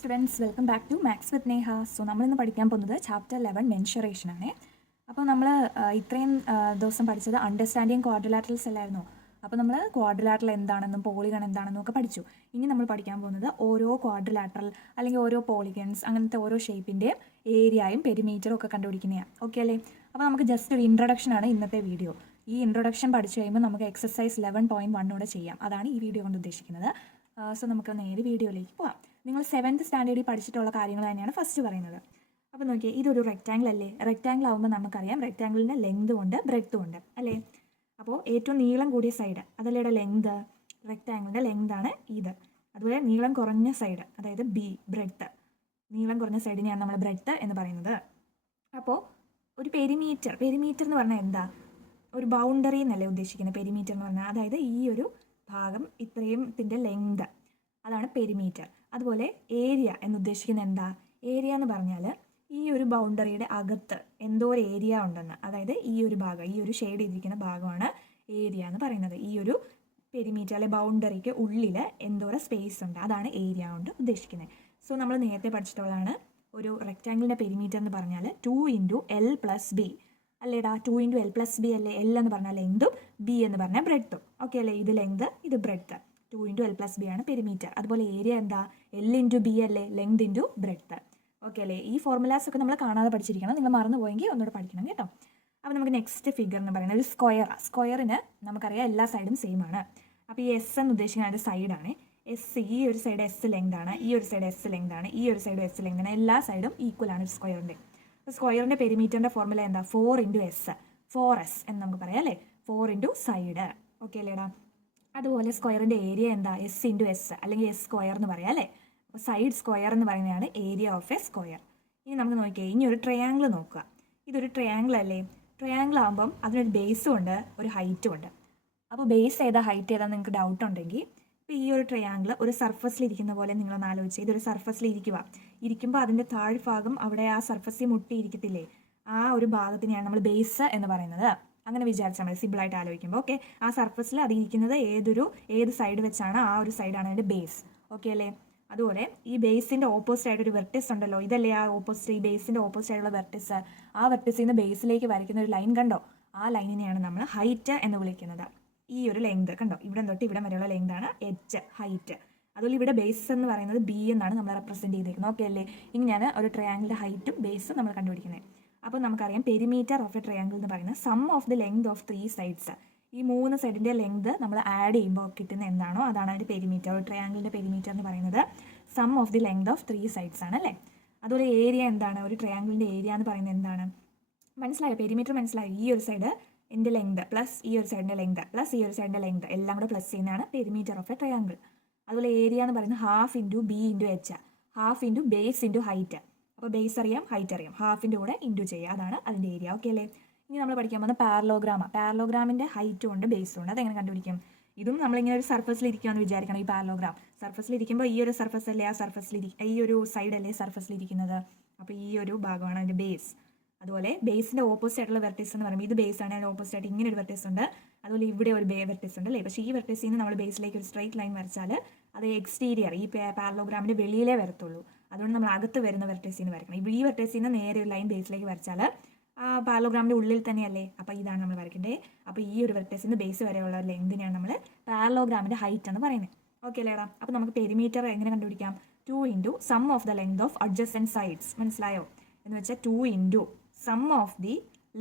Students, welcome back to maths with Neha. So നമ്മളിന്ന് പഠിക്കാൻ പോകുന്നത് ചാപ്റ്റർ 11 മെൻഷറേഷൻ ആണ്. അപ്പോൾ നമ്മൾ ഇത്രയും ദിവസം പഠിച്ചത് അണ്ടർസ്റ്റാൻഡിങ് ക്വാഡ്രിലാറ്ററൽസ് അല്ലായിരുന്നു. അപ്പോൾ നമ്മൾ ക്വാഡ്രിലാറ്ററൽ എന്താണെന്നും പോളിഗൺ എന്താണെന്നും ഒക്കെ പഠിച്ചു. ഇനി നമ്മൾ പഠിക്കാൻ പോകുന്നത് ഓരോ ക്വാഡ്രിലാറ്ററൽ അല്ലെങ്കിൽ ഓരോ പോളിഗൺസ് അങ്ങനത്തെ ഓരോ ഷേപ്പിൻ്റെയും ഏരിയയും പെരിമീറ്ററും ഒക്കെ കണ്ടുപിടിക്കുന്നതാണ്. ഓക്കെ അല്ലേ? അപ്പോൾ നമുക്ക് ജസ്റ്റ് ഒരു ഇൻട്രൊഡക്ഷൻ ആണ് ഇന്നത്തെ വീഡിയോ. ഈ ഇൻട്രൊഡക്ഷൻ പഠിച്ചു കഴിയുമ്പോൾ നമുക്ക് എക്സസൈസ് 11.1 കൂടെ ചെയ്യാം. അതാണ് ഈ വീഡിയോ കൊണ്ട് ഉദ്ദേശിക്കുന്നത്. സോ നമുക്ക് നേരെ വീഡിയോയിലേക്ക് പോകാം. നിങ്ങൾ 7th സ്റ്റാൻഡേർഡിൽ പഠിച്ചിട്ടുള്ള കാര്യങ്ങൾ തന്നെയാണ് ഫസ്റ്റ് പറയുന്നത്. അപ്പോൾ നോക്കിയേ, ഇതൊരു റെക്റ്റാങ്കിൾ അല്ലേ? റെക്റ്റാങ്കിൾ ആകുമ്പോൾ നമുക്കറിയാം റെക്റ്റാങ്കിളിൻ്റെ ലെങ്തും ഉണ്ട് ബ്രെഡ്ത്തും ഉണ്ട് അല്ലേ? അപ്പോൾ ഏറ്റവും നീളം കൂടിയ സൈഡ് അതല്ലേ ഇവിടെ ലെങ്ത്, റെക്റ്റാങ്കിളിൻ്റെ ലെങ്താണ് ഇത്. അതുപോലെ നീളം കുറഞ്ഞ സൈഡ് അതായത് ബി, ബ്രെഡ്ത്ത്. നീളം കുറഞ്ഞ സൈഡിനെയാണ് നമ്മൾ ബ്രെഡ്ത്ത് എന്ന് പറയുന്നത്. അപ്പോൾ ഒരു പെരിമീറ്റർ എന്ന് പറഞ്ഞാൽ എന്താ? ഒരു ബൗണ്ടറി എന്നല്ലേ ഉദ്ദേശിക്കുന്നത് പെരിമീറ്റർ എന്ന് പറഞ്ഞാൽ. അതായത് ഈ ഒരു ഭാഗം ഇത്രയും ഇതിൻ്റെ ലെങ്ത്, അതാണ് പെരിമീറ്റർ. അതുപോലെ ഏരിയ എന്നുദ്ദേശിക്കുന്നത് എന്താ? ഏരിയ എന്ന് പറഞ്ഞാൽ ഈ ഒരു ബൗണ്ടറിയുടെ അകത്ത് എന്തോ ഒരു ഏരിയ ഉണ്ടെന്ന്, അതായത് ഈ ഒരു ഭാഗം, ഈ ഒരു ഷെയ്ഡ് ചെയ്തിരിക്കുന്ന ഭാഗമാണ് ഏരിയ എന്ന് പറയുന്നത്. ഈ ഒരു പെരിമീറ്റർ അല്ലെ ബൗണ്ടറിക്ക് ഉള്ളിൽ എന്തോരം സ്പേസ് ഉണ്ട്, അതാണ് ഏരിയ കൊണ്ട് ഉദ്ദേശിക്കുന്നത്. സോ നമ്മൾ നേരത്തെ പഠിച്ചിട്ടുള്ളതാണ് ഒരു റെക്റ്റാങ്കിളിൻ്റെ പെരിമീറ്റർ എന്ന് പറഞ്ഞാൽ 2 × L+B അല്ലേടാ? 2 × L+B അല്ലേ? L എന്ന് പറഞ്ഞാൽ ലെങ്തും B എന്ന് പറഞ്ഞാൽ ബ്രെഡ്ത്തും. ഓക്കെ അല്ലേ? ഇത് ലെങ്ത്, ഇത് ബ്രെഡ്ത്ത്. 2 × L+B ആണ് പെരിമീറ്റർ. അതുപോലെ ഏരിയ എന്താ? L × B അല്ലേ? Length × breadth. ഓക്കെ അല്ലേ? ഈ ഫോർമുലാസ് ഒക്കെ നമ്മൾ കാണാതെ പഠിച്ചിരിക്കണം. നിങ്ങൾ മറന്നു പോയെങ്കിൽ ഒന്നുകൂടെ പഠിക്കണം കേട്ടോ. അപ്പോൾ നമുക്ക് നെക്സ്റ്റ് ഫിഗർ എന്ന് പറയുന്നത് ഒരു സ്ക്വയറിന് നമുക്കറിയാം എല്ലാ സൈഡും സെയിം ആണ്. അപ്പോൾ ഈ എസ് എന്ന് ഉദ്ദേശിക്കുന്ന ഒരു സൈഡാണ് എസ്. ഈ ഒരു സൈഡ് എസ് ലെങ്ത് ആണ്, ഈ ഒരു സൈഡ് എസ് ലെങ്ത് ആണ്, ഈ ഒരു സൈഡ് എസ് ലെങ്ത് ആണ്. എല്ലാ സൈഡും ഈക്വൽ ആണ് സ്ക്വയറിൻ്റെ. അപ്പോൾ സ്ക്വയറിൻ്റെ പെരിമീറ്ററിൻ്റെ ഫോർമുല എന്താ? 4 × S, 4S എന്ന് നമുക്ക് പറയാം അല്ലേ? 4 × സൈഡ്. ഓക്കെ അല്ലേടാ? അതുപോലെ സ്ക്വയറിൻ്റെ ഏരിയ എന്താ? S × S അല്ലെങ്കിൽ S സ്ക്വയർ എന്ന് പറയാം അല്ലേ? അപ്പോൾ സൈഡ് സ്ക്വയർ എന്ന് പറയുന്നതാണ് ഏരിയ ഓഫ് എ സ്ക്വയർ. ഇനി നമുക്ക് നോക്കിയാൽ ഇനി ഒരു ട്രയാങ്കിൾ നോക്കുക. ഇതൊരു ട്രയാങ്കിൾ അല്ലേ? ട്രയാങ്കിൾ ആകുമ്പം അതിനൊരു ബേസും ഉണ്ട് ഒരു ഹൈറ്റും ഉണ്ട്. അപ്പോൾ ബേസ് ഏതാ ഹൈറ്റ് ഏതാ നിങ്ങൾക്ക് ഡൗട്ട് ഉണ്ടെങ്കിൽ, ഇപ്പോൾ ഈ ഒരു ട്രയാങ്കിൾ ഒരു സർഫസിലിരിക്കുന്ന പോലെ നിങ്ങളൊന്ന് ആലോചിച്ച്, ഇതൊരു ഇരിക്കുമ്പോൾ അതിൻ്റെ താഴ്ഭാഗം അവിടെ ആ സർഫസിൽ മുട്ടിയിരിക്കത്തില്ലേ, ആ ഒരു ഭാഗത്തിനെയാണ് നമ്മൾ ബേസ് എന്ന് പറയുന്നത്. അങ്ങനെ വിചാരിച്ചാൽ മതി സിമ്പിളായിട്ട് ആലോചിക്കുമ്പോൾ. ഓക്കെ, ആ സർഫസിൽ അത് ഇരിക്കുന്നത് ഏത് സൈഡ് വെച്ചാണ്, ആ ഒരു സൈഡാണ് അതിൻ്റെ ബേസ്. ഓക്കെ അല്ലേ? അതുപോലെ ഈ ബേസിൻ്റെ ഓപ്പോസിറ്റ് ആയിട്ട് ഒരു വെർട്ടിസ് ഉണ്ടല്ലോ, ഇതല്ലേ ആ ഓപ്പോസിറ്റ്, ഈ ബേസിൻ്റെ ഓപ്പോസിറ്റ് ആയിട്ടുള്ള വെർട്ടിസ്. ആ വെർട്ടിസിൽ നിന്ന് ബേസിലേക്ക് വരയ്ക്കുന്ന ഒരു ലൈൻ കണ്ടോ? ആ ലൈനിനെയാണ് നമ്മൾ ഹൈറ്റ് എന്ന് വിളിക്കുന്നത്. ഈ ഒരു ലെങ്ത് കണ്ടോ? ഇവിടെ തൊട്ട് ഇവിടെ വരെയുള്ള ലെങ്താണ് H, ഹൈറ്റ്. അതുപോലെ ഇവിടെ ബേസ് എന്ന് പറയുന്നത് B എന്നാണ് നമ്മൾ റെപ്രസെൻറ്റ് ചെയ്തിരിക്കുന്നത്. ഓക്കെ അല്ലേ? ഇങ്ങനെയാണ് ഒരു ട്രയാങ്കിളിൻ്റെ ഹൈറ്റും ബേസും നമ്മൾ കണ്ടുപിടിക്കുന്നത്. അപ്പോൾ നമുക്കറിയാം പെരിമീറ്റർ ഓഫ് എ ട്രയാങ്കിൾ എന്ന് പറയുന്നത് sum of the length of 3 sides. ഈ 3 സൈഡിൻ്റെ ലെങ്ത് നമ്മൾ ആഡ് ചെയ്യുമ്പോൾ കിട്ടുന്ന എന്താണോ അതാണ് അതിൻ്റെ പെരിമീറ്റർ. ഒരു ട്രയാങ്കിളിൻ്റെ പെരിമീറ്റർ എന്ന് പറയുന്നത് sum of the length of 3 sides ആണ് അല്ലേ? അതുപോലെ ഏരിയ എന്താണ്? ഒരു ട്രയാങ്കിളിൻ്റെ ഏരിയ എന്ന് പറയുന്നത് എന്താണ്? മനസ്സിലായോ? പെരിമീറ്റർ മനസ്സിലായോ? ഈ ഒരു സൈഡ് എൻ്റെ ലെങ്ത് പ്ലസ് ഈ ഒരു സൈഡിൻ്റെ ലെങ്ത് പ്ലസ് ഈ ഒരു സൈഡിൻ്റെ ലെങ്ത് എല്ലാം കൂടെ പ്ലസ് ചെയ്യുന്നതാണ് പെരിമീറ്റർ ഓഫ് എ ട്രയാങ്കിൾ. അതുപോലെ ഏരിയ എന്ന് പറയുന്നത് ½ × B × H, ½ × ബേസ് × ഹൈറ്റ്. അപ്പോൾ ബേസ് അറിയാം, ഹൈറ്റ് അറിയാം, ഹാഫിൻ്റെ കൂടെ ഇൻറ്റു ചെയ്യുക, അതാണ് അതിൻ്റെ ഏരിയ. ഓക്കെ അല്ലേ? ഇനി നമ്മൾ പഠിക്കാൻ പോകുന്ന പാരലോഗ്രാമിൻ്റെ ഹൈറ്റും ഉണ്ട് ബേസും ഉണ്ട്. അതെങ്ങനെ കണ്ടുപിടിക്കും? ഇതും നമ്മളിങ്ങനെ ഒരു സർഫസിലിരിക്കുമെന്ന് വിചാരിക്കണം. ഈ പാരലോഗ്രാം സർഫസിലിരിക്കുമ്പോൾ ഈ ഒരു സർഫസ് അല്ലേ ഈ ഒരു സൈഡ് അല്ലേ സർഫസിലിരിക്കുന്നത്. അപ്പോൾ ഈ ഒരു ഭാഗമാണ് അതിൻ്റെ ബേസ്. അതുപോലെ ബേസിൻ്റെ ഓപ്പോസിറ്റ് ആയിട്ടുള്ള വെർട്ടിസ് എന്ന് പറയുമ്പോൾ ഇത് ബേസ് ആണ്, അതിൻ്റെ ഓപ്പോസിറ്റ് ആയിട്ട് ഇങ്ങനെ ഒരു വെർട്ടിസ് ഉണ്ട്. അതുപോലെ ഇവിടെ ഒരു വെർട്ടിസ് ഉണ്ട് അല്ലേ? പക്ഷേ ഈ വെർട്ടിസിൽ നിന്ന് നമ്മൾ ബേസിലേക്ക് ഒരു സ്ട്രൈറ്റ് ലൈൻ വരച്ചാൽ അത് എക്സ്റ്റീരിയർ, ഈ പാരലോഗ്രാമിൻ്റെ വെളിയിലേ വരത്തുള്ളൂ. അതുകൊണ്ട് നമ്മൾ അകത്ത് വരുന്ന വെർട്ടിസിൽ നിന്ന് വരക്കണം. ഇപ്പോൾ ഈ വെർട്ടിസിൽ നിന്ന് നേരെ ഒരു ലൈൻ ബേസിലേക്ക് വരച്ചാൽ ആ പാരലോഗ്രാമിൻ്റെ ഉള്ളിൽ തന്നെയല്ലേ? അപ്പോൾ ഇതാണ് നമ്മൾ വരയ്ക്കേണ്ടത്. അപ്പോൾ ഈ ഒരു വെർട്ടിസിൽ നിന്ന് ബേസ് വരെയുള്ള ലെങ്തിനെയാണ് നമ്മൾ പാരലോഗ്രാമിൻ്റെ ഹൈറ്റ് എന്ന് പറയുന്നത്. ഓക്കെ അല്ലേടാ? അപ്പോൾ നമുക്ക് പെരിമീറ്റർ എങ്ങനെ കണ്ടുപിടിക്കാം? 2 × sum of the length of adjacent sides. മനസ്സിലായോ? എന്ന് വെച്ചാൽ 2 × sum of the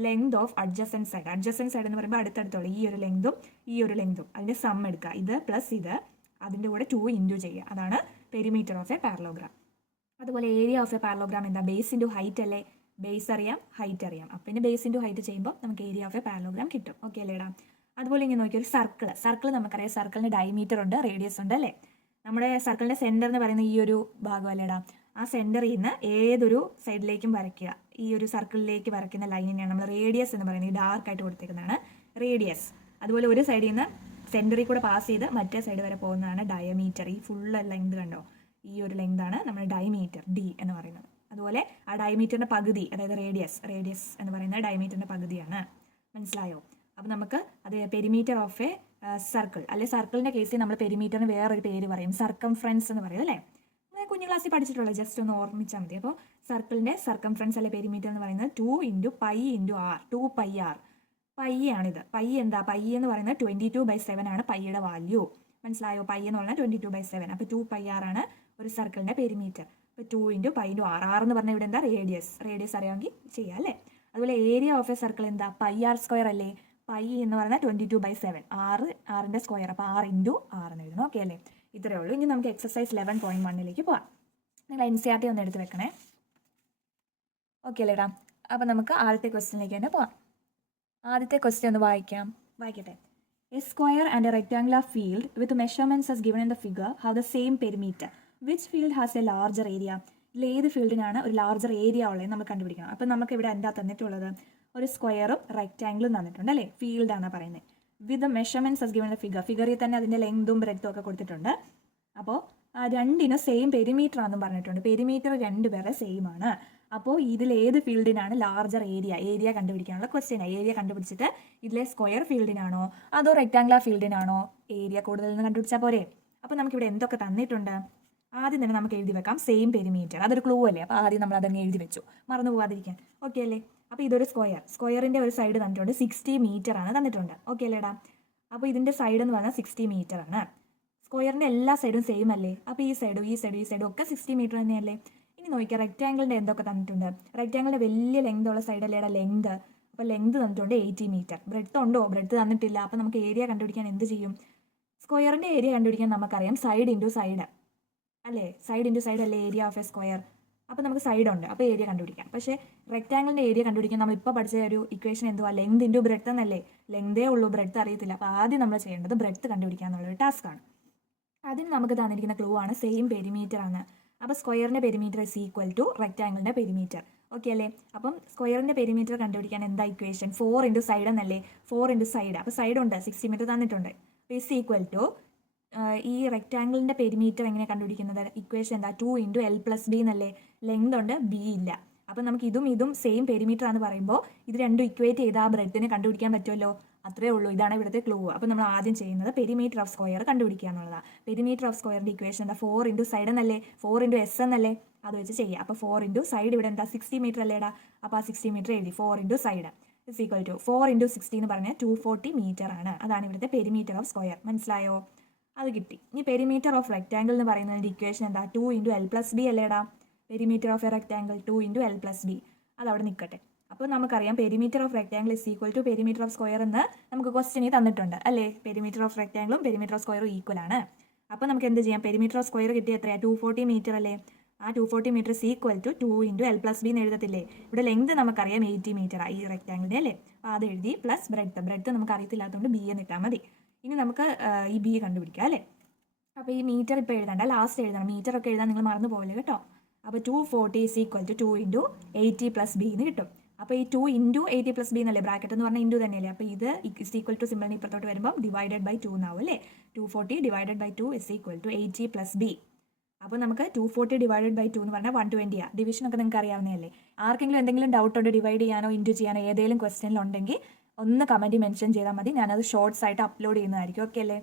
length of adjacent side. Adjacent side എന്ന് പറയുമ്പോൾ അടുത്തടുത്തുള്ള ഈ ഒരു ലെങ്തും ഈ ഒരു ലെങ്തും അതിൻ്റെ സം എടുക്കുക. ഇത് പ്ലസ് ഇത്, അതിൻ്റെ കൂടെ 2 ഇൻറ്റു ചെയ്യുക. അതാണ് പെരിമീറ്റർ ഓഫ് എ പാരലോഗ്രാം. അതുപോലെ ഏരിയ ഓഫ് എ പാരലോഗ്രാം എന്താ? ബേസ് × ഹൈറ്റ് അല്ലേ? ബേസ് അറിയാം, ഹൈറ്റ് അറിയാം. അപ്പം പിന്നെ ബേസ് × ഹൈറ്റ് ചെയ്യുമ്പോൾ നമുക്ക് ഏരിയ ഓഫ് എ പാരലോഗ്രാം കിട്ടും. ഓക്കെ അല്ലേടാ? അതുപോലെ ഇങ്ങനെ നോക്കിയ ഒരു സർക്കിൾ നമുക്കറിയാം. സർക്കിളിന് ഡയമീറ്റർ ഉണ്ട്, റേഡിയസ് ഉണ്ട് അല്ലേ? നമ്മുടെ സർക്കിളിൻ്റെ സെൻറ്റർ എന്ന് പറയുന്ന ഈ ഒരു ഭാഗം അല്ലേടാ? ആ സെൻറ്ററിൽ നിന്ന് ഏതൊരു സൈഡിലേക്കും വരയ്ക്കുക. ഈ ഒരു സർക്കിളിലേക്ക് വരയ്ക്കുന്ന ലൈനിനെയാണ് നമ്മൾ റേഡിയസ് എന്ന് പറയുന്നത്. ഈ ഡാർക്കായിട്ട് കൊടുത്തേക്കുന്നതാണ് റേഡിയസ്. അതുപോലെ ഒരു സൈഡിൽ നിന്ന് സെൻറ്ററിൽ കൂടെ പാസ് ചെയ്ത് മറ്റേ സൈഡ് വരെ പോകുന്നതാണ് ഡയമീറ്റർ. ഈ ഫുൾ ലെങ്ത് കണ്ടോ? ഈ ഒരു ലെങ്താണ് നമ്മൾ ഡയമീറ്റർ, D എന്ന് പറയുന്നത്. അതുപോലെ ആ ഡയമീറ്ററിൻ്റെ പകുതി, അതായത് റേഡിയസ് എന്ന് പറയുന്നത് ഡയമീറ്ററിൻ്റെ പകുതിയാണ്. മനസ്സിലായോ? അപ്പോൾ നമുക്ക് അത് പെരിമീറ്റർ ഓഫ് എ സർക്കിൾ അല്ലെ? സർക്കിളിൻ്റെ കേസിൽ നമ്മൾ പെരിമീറ്ററിന് വേറൊരു പേര് പറയും, സർക്കംഫറൻസ് എന്ന് പറയും അല്ലേ? കുഞ്ഞു ക്ലാസ്സിൽ പഠിച്ചിട്ടുള്ളത്, ജസ്റ്റ് ഒന്ന് ഓർമ്മിച്ചാൽ മതി. അപ്പോൾ സർക്കിളിൻ്റെ സർക്കംഫറൻസ് അല്ലെ പെരിമീറ്റർ എന്ന് പറയുന്നത് 2 × π × r, 2πr. പൈ ആണിത്. പൈ എന്താ? പൈ എന്ന് പറയുന്നത് 22/7 ആണ് പൈയുടെ വാല്യൂ. മനസ്സിലായോ? പൈ എന്ന് പറഞ്ഞാൽ 22/7. അപ്പോൾ 2πr ആണ് ഒരു സർക്കിളിൻ്റെ പെരിമീറ്റർ. അപ്പോൾ 2 × π × r. r എന്ന് പറഞ്ഞാൽ ഇവിടെ എന്താ? റേഡിയസ് അറിയാമെങ്കിൽ ചെയ്യാം അല്ലേ. അതുപോലെ ഏരിയ ഓഫ് എ സർക്കിൾ എന്താ? πr² അല്ലേ. പൈ എന്ന് പറഞ്ഞാൽ 22/7, ആറിൻ്റെ സ്ക്വയർ. അപ്പോൾ r × r എന്ന് എഴുതണം. ഓക്കെ അല്ലേ? ഇത്രയേ ഉള്ളൂ. ഇനി നമുക്ക് എക്സസൈസ് 11.1 പോവാം. നിങ്ങൾ NCERT ഒന്ന് എടുത്ത് വെക്കണേ. ഓക്കെ അല്ലേടാ? അപ്പോൾ നമുക്ക് ആദ്യത്തെ ക്വസ്റ്റ്യനിലേക്ക് തന്നെ പോവാം. ആദ്യത്തെ ക്വസ്റ്റ്യൻ ഒന്ന് വായിക്കട്ടെ. A square and A rectangular field with measurements as given in the figure have the same perimeter. Which field has A larger area? ഇതിൽ ഏത് ഫീൽഡിനാണ് ഒരു ലാർജർ ഏരിയ ഉള്ളത് നമ്മൾ കണ്ടുപിടിക്കണം. അപ്പോൾ നമുക്ക് ഇവിടെ എന്താ തന്നിട്ടുള്ളത്? ഒരു സ്ക്വയറും റെക്ടാങ്കിളും തന്നിട്ടുണ്ട് അല്ലേ. ഫീൽഡാണ് പറയുന്നത്. With measurements as given in the ഫിഗറിൽ തന്നെ അതിൻ്റെ ലെങ്തും ബ്രെഡ്ത്തും ഒക്കെ കൊടുത്തിട്ടുണ്ട്. അപ്പോൾ രണ്ടിനും സെയിം പെരിമീറ്റർ ആണെന്നും പറഞ്ഞിട്ടുണ്ട്. പെരിമീറ്റർ രണ്ടുപേരെ സെയിം ആണ്. അപ്പോൾ ഇതിൽ ഏത് ഫീൽഡിനാണ് ലാർജർ ഏരിയ കണ്ടുപിടിക്കാനുള്ള ക്വസ്റ്റ്യൻ. ഏരിയ കണ്ടുപിടിച്ചിട്ട് ഇതിലെ സ്ക്വയർ ഫീൽഡിനാണോ അതോ റെക്ടാങ്കുലർ ഫീൽഡിനാണോ ഏരിയ കൂടുതൽ നിന്ന് കണ്ടുപിടിച്ചാൽ പോരെ. അപ്പോൾ നമുക്കിവിടെ എന്തൊക്കെ തന്നിട്ടുണ്ട്? ആദ്യം തന്നെ നമുക്ക് എഴുതി വെക്കാം സെയിം പെരിമീറ്റർ. അതൊരു ക്ലൂ അല്ലേ. അപ്പോൾ ആദ്യം നമ്മൾ അതങ്ങ് എഴുതി വെച്ചു, മറന്നു പോകാതിരിക്കാൻ. ഓക്കെ അല്ലേ? അപ്പോൾ ഇതൊരു സ്ക്വയറിൻ്റെ ഒരു സൈഡ് തന്നിട്ടുണ്ട് 60 മീറ്റർ ആണ് തന്നിട്ടുണ്ട്. ഓക്കെ അല്ലേടാ? അപ്പോൾ ഇതിൻ്റെ സൈഡ് എന്ന് പറഞ്ഞാൽ 60 മീറ്റർ ആണ്. സ്ക്വയറിൻ്റെ എല്ലാ സൈഡും സെയിം അല്ലേ. അപ്പോൾ ഈ സൈഡും ഒക്കെ 60 മീറ്റർ തന്നെയല്ലേ. ഇനി നോക്കിയാൽ റെക്ടാങ്കിളിൻ്റെ എന്തൊക്കെ തന്നിട്ടുണ്ട്? റെക്ടാങ്കിളിൻ്റെ വലിയ ലെങ്ത് ഉള്ള സൈഡല്ലേടാ ലെങ്ത്. അപ്പോൾ ലെങ്ത് തന്നിട്ടുണ്ട് 80 മീറ്റർ. ബ്രെഡ്ത്ത് ഉണ്ടോ? ബ്രെഡ്ത്ത് തന്നിട്ടില്ല. അപ്പോൾ നമുക്ക് ഏരിയ കണ്ടുപിടിക്കാൻ എന്ത് ചെയ്യും? സ്ക്വയറിൻ്റെ ഏരിയ കണ്ടുപിടിക്കാൻ നമുക്കറിയാം സൈഡ് ഇൻറ്റു സൈഡ് അല്ലേ. സൈഡ് ഇൻറ്റു സൈഡ് അല്ലേ ഏരിയ ഓഫ് എ സ്ക്വയർ. അപ്പോൾ നമുക്ക് സൈഡ് ഉണ്ട്, അപ്പോൾ ഏരിയ കണ്ടുപിടിക്കാം. പക്ഷേ റെക്ടാങ്കിളിൻ്റെ ഏരിയ കണ്ടുപിടിക്കാൻ നമ്മൾ ഇപ്പോൾ പഠിച്ച ഒരു ഇക്വേഷൻ എന്തുവാ? ലെങ്ത് ഇൻറ്റു ബ്രെഡ്ത്ത് എന്നല്ലേ. ലെങ്തേ ഉള്ളൂ, ബ്രെഡ്ത്ത് അറിയത്തില്ല. അപ്പോൾ ആദ്യം നമ്മൾ ചെയ്യേണ്ടത് ബ്രെഡ്ത്ത് കണ്ടുപിടിക്കുക എന്നുള്ളൊരു ടാസ്ക്കാണ്. അതിന് നമുക്ക് തന്നിരിക്കുന്ന ക്ലൂ ആണ് സെയിം പെരിമീറ്റർ ആണ്. അപ്പോൾ സ്ക്വയറിൻ്റെ പെരിമീറ്റർ ഇസ് ഈക്വൽ ടു റെക്ടാങ്കിളിൻ്റെ പെരിമീറ്റർ. ഓക്കെ അല്ലേ? അപ്പം സ്ക്വയറിൻ്റെ പെരിമീറ്റർ കണ്ടുപിടിക്കാൻ എന്താ ഇക്വേഷൻ? 4 × സൈഡ് എന്നല്ലേ. 4 × സൈഡ്. അപ്പോൾ സൈഡ് ഉണ്ട്, 60 മീറ്റർ തന്നിട്ടുണ്ട്. ഇസ് ഈക്വൽ ടു ഈ റെക്ടാങ്കിളിൻ്റെ പെരിമീറ്റർ എങ്ങനെ കണ്ടുപിടിക്കുന്നത്? ഇക്വേഷൻ എന്താ? 2 × L + B എന്നല്ലേ. ലെങ്ത് ഉണ്ട്, ബി ഇല്ല. അപ്പം നമുക്ക് ഇതും സെയിം പെരിമീറ്റർ ആണെന്ന് പറയുമ്പോൾ ഇത് രണ്ടും ഇക്വേറ്റ് ചെയ്ത് ആ ബ്രെഡിനെ കണ്ടുപിടിക്കാൻ പറ്റുമല്ലോ. അത്രേ ഉള്ളൂ. ഇതാണ് ഇവിടുത്തെ ക്ലൂ. അപ്പോൾ നമ്മൾ ആദ്യം ചെയ്യുന്നത് പെരിമീറ്റർ ഓഫ് സ്ക്വയർ കണ്ടുപിടിക്കുക എന്നുള്ളതാണ്. പെരിമീറ്റർ ഓഫ് സ്ക്വയറിൻ്റെ ഇക്വേഷൻ എന്താ? 4 × സൈഡ് എന്നല്ലേ. 4 × S എന്നല്ലേ. അത് വെച്ച് ചെയ്യുക. അപ്പോൾ 4 × സൈഡ് ഇവിടെ എന്താ? 60 മീറ്റർ അല്ലേടാ. അപ്പോൾ ആ 60 മീറ്റർ എഴുതി. 4 × സൈഡ് ഇസ് ഈക്വൽ ടു 4 × 60 എന്ന് പറഞ്ഞാൽ 240 മീറ്റർ ആണ്. അതാണ് ഇവിടുത്തെ പെരിമീറ്റർ ഓഫ് സ്ക്വയർ. മനസ്സിലായോ? അത് കിട്ടി. ഇനി പെരിമീറ്റർ ഓഫ് റെക്ടാങ്കിൾ എന്ന് പറയുന്നതിൻ്റെ ഇക്വേഷൻ എന്താ? 2 × L + B അല്ലേടാ. Perimeter of a rectangle 2 × L + B. അതവിടെ നിൽക്കട്ടെ. അപ്പോൾ നമുക്കറിയാം perimeter of rectangle is equal to perimeter of square എന്ന് നമുക്ക് ക്വസ്റ്റ്യനിൽ തന്നിട്ടുണ്ട് അല്ലേ. പെരിമീറ്റർ ഓഫ് റെക്ടാങ്കിളും പെരിമീറ്റർ ഓഫ് സ്ക്വയറും ഈക്വൽ ആണ്. അപ്പോൾ നമുക്ക് എന്ത് ചെയ്യാം? പെരിമീറ്റർ ഓഫ് സ്ക്വയർ കിട്ടിയ എത്രയാണ്? 240 മീറ്റർ അല്ലേ. ആ 240 metre is equal to 2 × L + B എന്ന് എഴുതത്തില്ലേ. ഇവിടെ ലെങ്ത് നമുക്കറിയാം 80 മീറ്റർ ഈ റെക്ടാങ്കിളിൻ്റെ അല്ലേ. അപ്പോൾ അത് എഴുതി പ്ലസ് ബ്രെഡ്ത്ത് നമുക്ക് അറിയത്തില്ലാത്തതുകൊണ്ട് B എന്ന് ഇട്ടാൽ മതി. ഇനി നമുക്ക് ഈ B കണ്ടുപിടിക്കാം അല്ലേ. അപ്പോൾ ഈ മീറ്റർ ഇപ്പോൾ എഴുതണ്ട, ലാസ്റ്റ് എഴുതണം. മീറ്റർ ഒക്കെ എഴുതാൻ നിങ്ങൾ മറന്നു പോകല്ലേ കേട്ടോ. അപ്പോൾ 240 ഇസ് ഈക്വൽ ടു 2 × 80 + B എന്ന് കിട്ടും. അപ്പോൾ ഈ 2 × 80 + B എന്നല്ലേ. ബ്രാക്കറ്റ് എന്ന് പറഞ്ഞാൽ ഇൻറ്റു തന്നെയല്ലേ. അപ്പോൾ ഇത് ഇസ് ഈക്വൽ ടു സിമ്പിളിന് ഇപ്പുറത്തോട്ട് വരുമ്പോൾ ഡിവൈഡഡ് ബൈ 2 എന്നാവും അല്ലേ. 240 divided by 2 is equal to 80 + B. അപ്പോൾ നമുക്ക് 240 ഡിവൈഡഡ് ബൈ 2 എന്ന് പറഞ്ഞാൽ 120 ആണ്. ഡിവിഷനൊക്കെ നിങ്ങൾക്ക് അറിയാവുന്നതല്ലേ. ആർക്കെങ്കിലും എന്തെങ്കിലും ഡൗട്ട് ഉണ്ട് ഡിവൈഡ് ചെയ്യാനോ ഇൻറ്റു ചെയ്യാനോ ഏതെങ്കിലും ക്വസ്റ്റ്യനിലുണ്ടെങ്കിൽ ഒന്ന് കമൻറ്റ് മെൻഷൻ ചെയ്താൽ മതി. ഞാനത് ഷോർട്സ് ആയിട്ട് അപ്ലോഡ് ചെയ്യുന്നതായിരിക്കും. ഓക്കെ അല്ലേ?